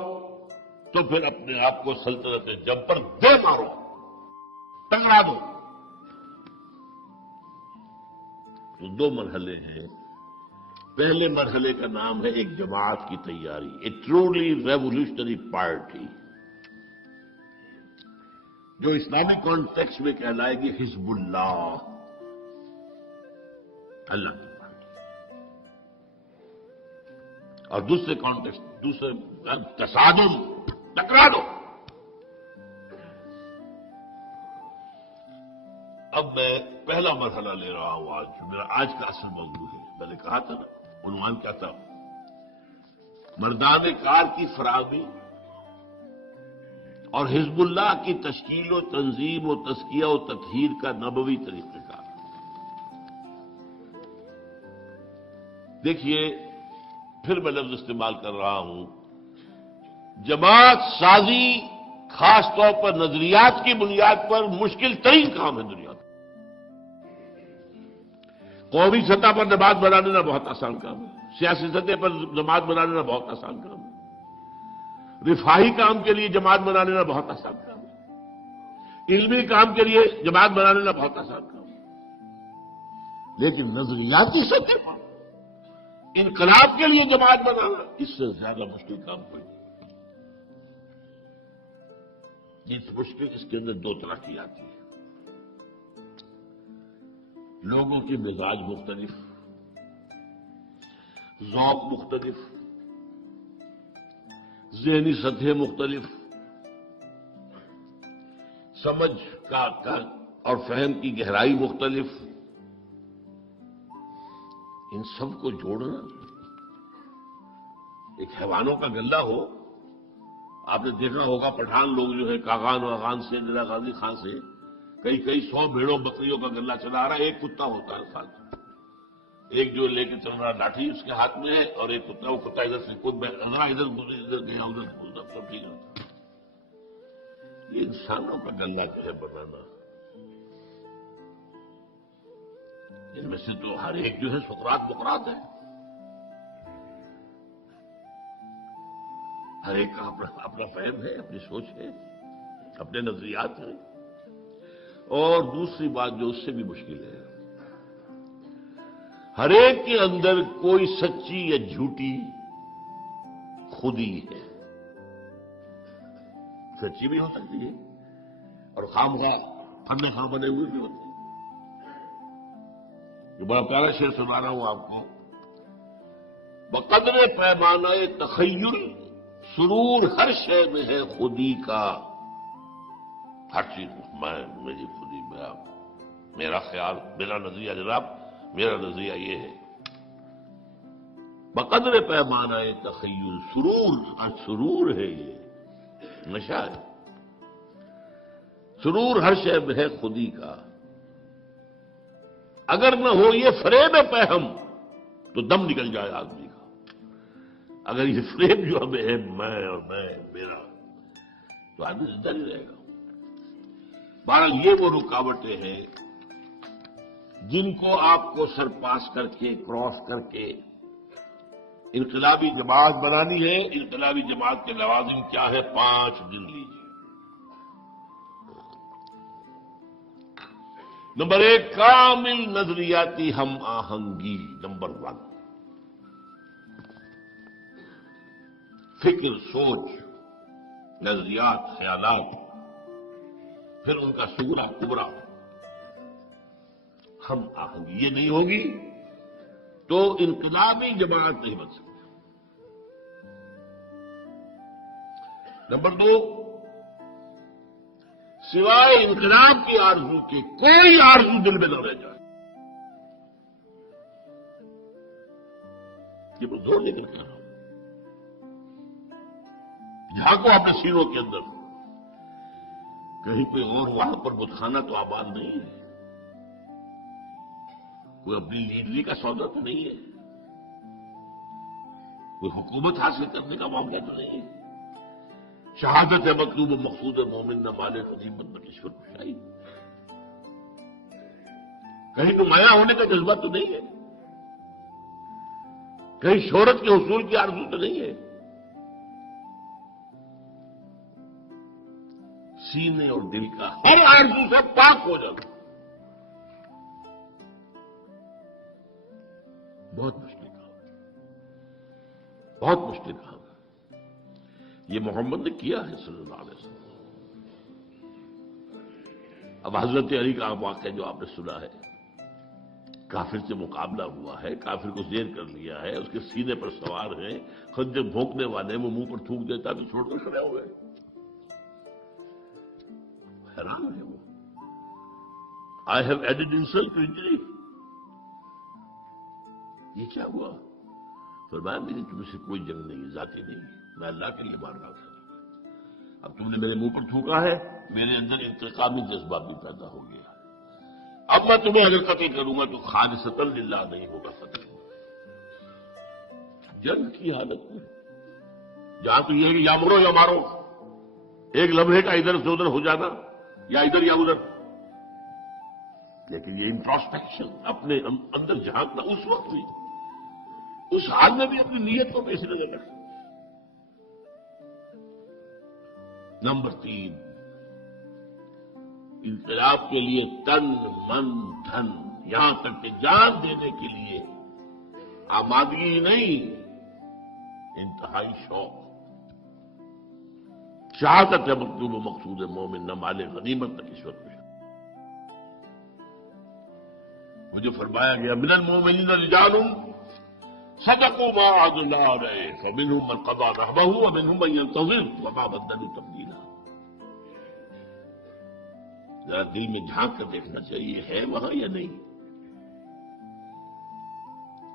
تو پھر اپنے آپ کو سلطنت جب پر دے مارو، ٹنگرا دو۔ تو 2 مرحلے ہیں۔ پہلے مرحلے کا نام ہے ایک جماعت کی تیاری، اے ٹرولی ریولیوشنری پارٹی، جو اسلامک کانٹیکسٹ میں کہلائے گی حزب اللہ، اللہ کی پارٹی۔ اور دوسرے کانٹیکسٹ، دوسرے تصادم، ٹکرا دو۔ اب میں پہلا مرحلہ لے رہا ہوں آج، میرا آج کا اصل موضوع ہے۔ میں نے کہا تھا نا، عنوان کیا تھا؟ مردان کار کی فراہمی اور حزب اللہ کی تشکیل و تنظیم و تزکیہ و تطہیر کا نبوی طریقہ کار۔ دیکھیے، پھر میں لفظ استعمال کر رہا ہوں، جماعت سازی خاص طور پر نظریات کی بنیاد پر مشکل ترین کام ہے دنیا کا۔ قومی سطح پر جماعت بنا لینا بہت آسان کام ہے، سیاسی سطح پر جماعت بنا لینا بہت آسان کام ہے، رفاہی کام کے لیے جماعت بنا لینا بہت آسان کام ہے، علمی کام کے لیے جماعت بنا لینا بہت آسان کام ہے، لیکن نظریاتی سطح پر انقلاب کے لیے جماعت بنانا اس سے زیادہ مشکل کام کوئی نہیں۔ اس مشکل اس کے اندر دو طرح کی آتی ہے، لوگوں کی مزاج مختلف، ذوق مختلف، ذہنی سطح مختلف، سمجھ کا اور فہم کی گہرائی مختلف، ان سب کو جوڑنا ایک حیوانوں کا گلہ ہو۔ آپ نے دیکھا ہوگا پٹھان لوگ جو ہے کاغان واغان سے، اندا غازی خان سے کئی 100 بھیڑوں بکریوں کا گلہ چلا رہا ہے، ایک کتا ہوتا ہے فالتو، ایک جو لے کے چل رہا لاٹھی اس کے ہاتھ میں ہے، اور ایک کتا، وہ کتا ادھر سے خود ادھر گیا ادھر سب ٹھیک ہے۔ یہ انسانوں کا گلہ جو ہے بنانا، ان میں سے تو ہر ایک جو ہے سقراط بقراط ہے، ہر ایک کا اپنا فہم ہے، اپنی سوچ ہے، اپنے نظریات ہیں۔ اور دوسری بات جو اس سے بھی مشکل ہے، ہر ایک کے اندر کوئی سچی یا جھوٹی خودی ہے، سچی بھی ہو سکتی ہے اور خامخواہ فن خواہ بنے ہوئے بھی ہوتے ہیں۔ یہ بڑا پیارا شعر سنا رہا ہوں آپ کو، بقدر پیمانہ تخیل سرور ہر شے میں ہے خودی کا، ہر چیز میں، میری خودی، میرا خیال، میرا نظریہ، جناب میرا نظریہ یہ ہے، بقدر پیمانہ تخیل سرور، سرور ہے، یہ نشہ ہے، سرور ہر شے میں ہے خودی کا، اگر نہ ہو یہ فریب پہم تو دم نکل جائے آدمی کا۔ اگر یہ فریب جو ہمیں ہے، میں اور میں میرا، تو آدمی زندہ نہیں رہے گا۔ بہرحال یہ وہ رکاوٹیں ہیں جن کو آپ کو سرپاس کر کے، کراس کر کے انقلابی جماعت بنانی ہے۔ انقلابی جماعت کے لوازم کیا ہے؟ 5 گن لیجیے۔ نمبر 1، کامل نظریاتی ہم آہنگی۔ نمبر 1، فکر، سوچ، نظریات، خیالات، پھر ان کا صغرا کبرا، ہم آہنگی یہ نہیں ہوگی تو انقلابی جماعت نہیں بن سکتی۔ نمبر 2، سوائے انقلاب کی آرزو کے کوئی آرزو دل میں نہ رہ جائے۔ یہ میں زور لے کر کہہ رہا ہوں، جھانکو اپنے سینوں کے اندر، کہیں پہ اور وہاں پر بتخانہ تو آباد نہیں ہے، کوئی اپنی لیڈری کا سودا تو نہیں ہے، کوئی حکومت حاصل کرنے کا معاملہ تو نہیں ہے، شہادت ہے مطلوب مقصود مومن نہ مال غنیمت نہ کشور کشائی، کہیں نمایاں ہونے کا جذبہ تو نہیں ہے، کہیں شہرت کے حصول کی آرزو تو نہیں ہے۔ سینے اور دل کا ہر آرزو سے پاک ہو جانا بہت مشکل کام ہے۔ بہت مشکل کام ہے، یہ محمد نے کیا ہے صلی اللہ علیہ وسلم۔ اب حضرت علی کا واقعہ جو آپ نے سنا ہے، کافر سے مقابلہ ہوا ہے، کافر کو زیر کر لیا ہے، اس کے سینے پر سوار ہیں، خنجر بھونکنے والے، وہ منہ پر تھوک دیتا تو چھوڑ کر کھڑے ہوئے، حیران ہے وہ۔ I have added insult to injury, یہ کیا ہوا؟ فرمایا میری تم سے کوئی جنگ نہیں، ذاتی نہیں، میں اللہ کے لیے مار رہا تھا۔ اب تم نے میرے منہ پر تھوکا ہے، میرے اندر انتقامی جذبہ بھی پیدا ہو گیا، اب میں تمہیں اگر قتل کروں گا تو خالصتاً للہ نہیں ہوگا قتل۔ جنگ کی حالت میں جہاں تو یہ ہے کہ یا مرو یا مارو، ایک لمحے کا ادھر سے ادھر ہو جانا، یا ادھر یا ادھر، لیکن یہ انٹروسپیکشن، اپنے اندر جھانکنا اس وقت بھی، اس حال میں بھی اپنی نیت کو پیش نظر رکھنا۔ نمبر 3، انقلاب کے لیے تن من دھن، یہاں تک کہ جان دینے کے لیے آمادگی نہیں، انتہائی شوق۔ شہادت ہے مطلوب و مقصود مومن، نہ مال غنیمت تک اس وقت میں۔ مجھے فرمایا گیا من المؤمنین رجال صدقوا ما عاهدوا الله علیہ فمنهم من قضى نحبه ومنهم من ينتظر وما بدلوا تبدیلا۔ ذرا دل میں جھانک کر دیکھنا چاہیے ہے وہاں یا نہیں،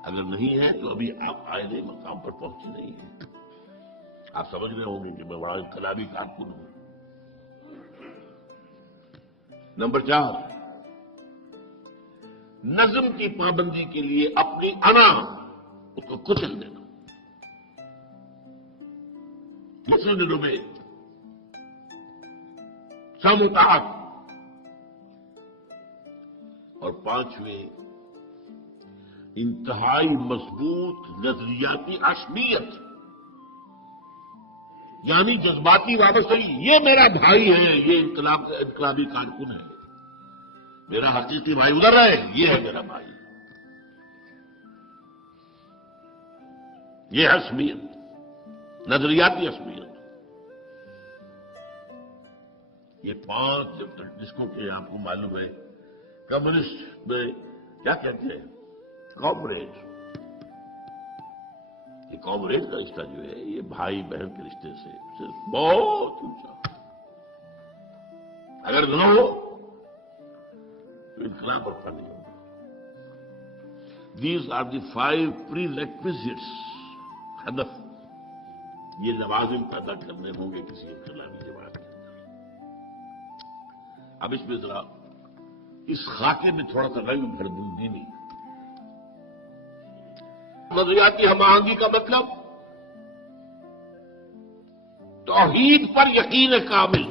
اگر نہیں ہے تو ابھی آپ آئے مقام پر پہنچے نہیں ہیں۔ آپ سمجھ رہے ہوں گے کہ میں وہاں انقلابی کارکن ہوں۔ نمبر 4، نظم کی پابندی کے لیے اپنی انا اس کو کچل دینا، مسلم ڈبے سمتاحت۔ اور 5ویں، انتہائی مضبوط نظریاتی عصبیت، یعنی جذباتی وابستگی، یہ میرا بھائی ہے، یہ انقلابی کارکن ہے، میرا حقیقی بھائی ادھر ہے، یہ ہے میرا بھائی، یہ عصبیت، نظریاتی عصبیت۔ یہ 5 جس کو کہ آپ کو معلوم ہے کمیونسٹ میں کیا کہتے ہیں، کامریڈ۔ یہ کامریڈ کا رشتہ جو ہے یہ بھائی بہن کے رشتے سے صرف بہت اونچا، اگر نہ ہو تو انقلاب برپا نہیں ہوگا۔ دیز آر دی 5 prerequisites، ہدف، یہ لوازم پیدا کرنے ہوں گے کسی انقلابی جماعت کے اندر۔ اب اس میں ذرا اس خاکے میں تھوڑا سا رنگ بھر دوں دینی۔ نظریاتی ہم آہنگی کا مطلب توحید پر یقین کامل۔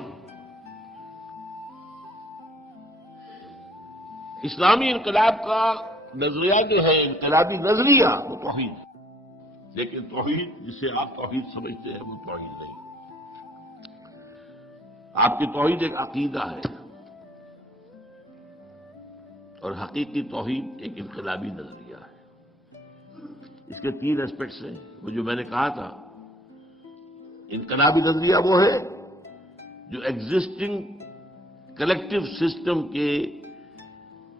اسلامی انقلاب کا نظریہ جو ہے، انقلابی نظریہ، وہ توحید ہے، لیکن توحید جسے آپ توحید سمجھتے ہیں وہ توحید نہیں۔ آپ کی توحید ایک عقیدہ ہے، اور حقیقی توحید ایک انقلابی نظریہ ہے۔ اس کے 3 اسپیکٹس ہیں، وہ جو میں نے کہا تھا، انقلابی نظریہ وہ ہے جو ایگزسٹنگ کلیکٹو سسٹم کے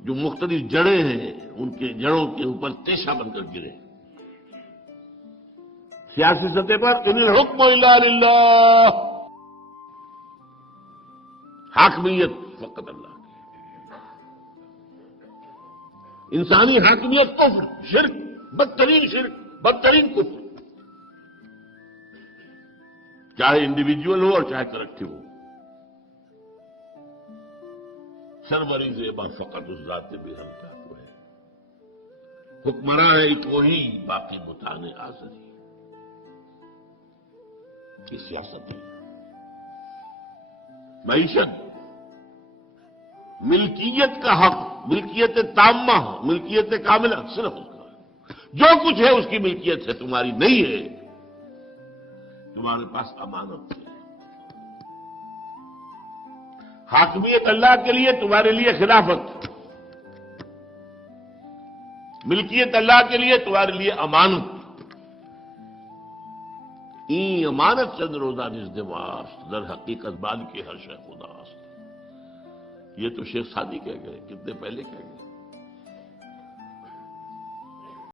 جو مختلف جڑیں ہیں ان کے جڑوں کے اوپر تیشہ بن کر گرے۔ سیاسی سطح پر ان الحکم الا للہ، حاکمیت فقط اللہ کی، انسانی حاکمیت کفر، شرک، بدترین شرک، بدترین کفر، چاہے انڈیویجول ہو اور چاہے کلیکٹو ہو۔ سربری زیبا فقط اس ذات بھی ہم کا تو ہے، حکمراں ہے ایک وہی، باقی متانے آزری۔ کی سیاست ہے، معیشت، ملکیت کا حق، ملکیت تامہ، ملکیت کاملہ صرف اس کا ہے۔ جو کچھ ہے اس کی ملکیت ہے، تمہاری نہیں ہے، تمہارے پاس امانت ہے۔ حاکمیت اللہ کے لیے، تمہارے لیے خلافت، ملکیت اللہ کے لیے، تمہارے لیے امانت۔ این امانت چند روزہ نزدواست در حقیقت بال کی ہر شے خداست. یہ تو شیخ سعدی کہہ گئے، کتنے پہلے کہہ گئے.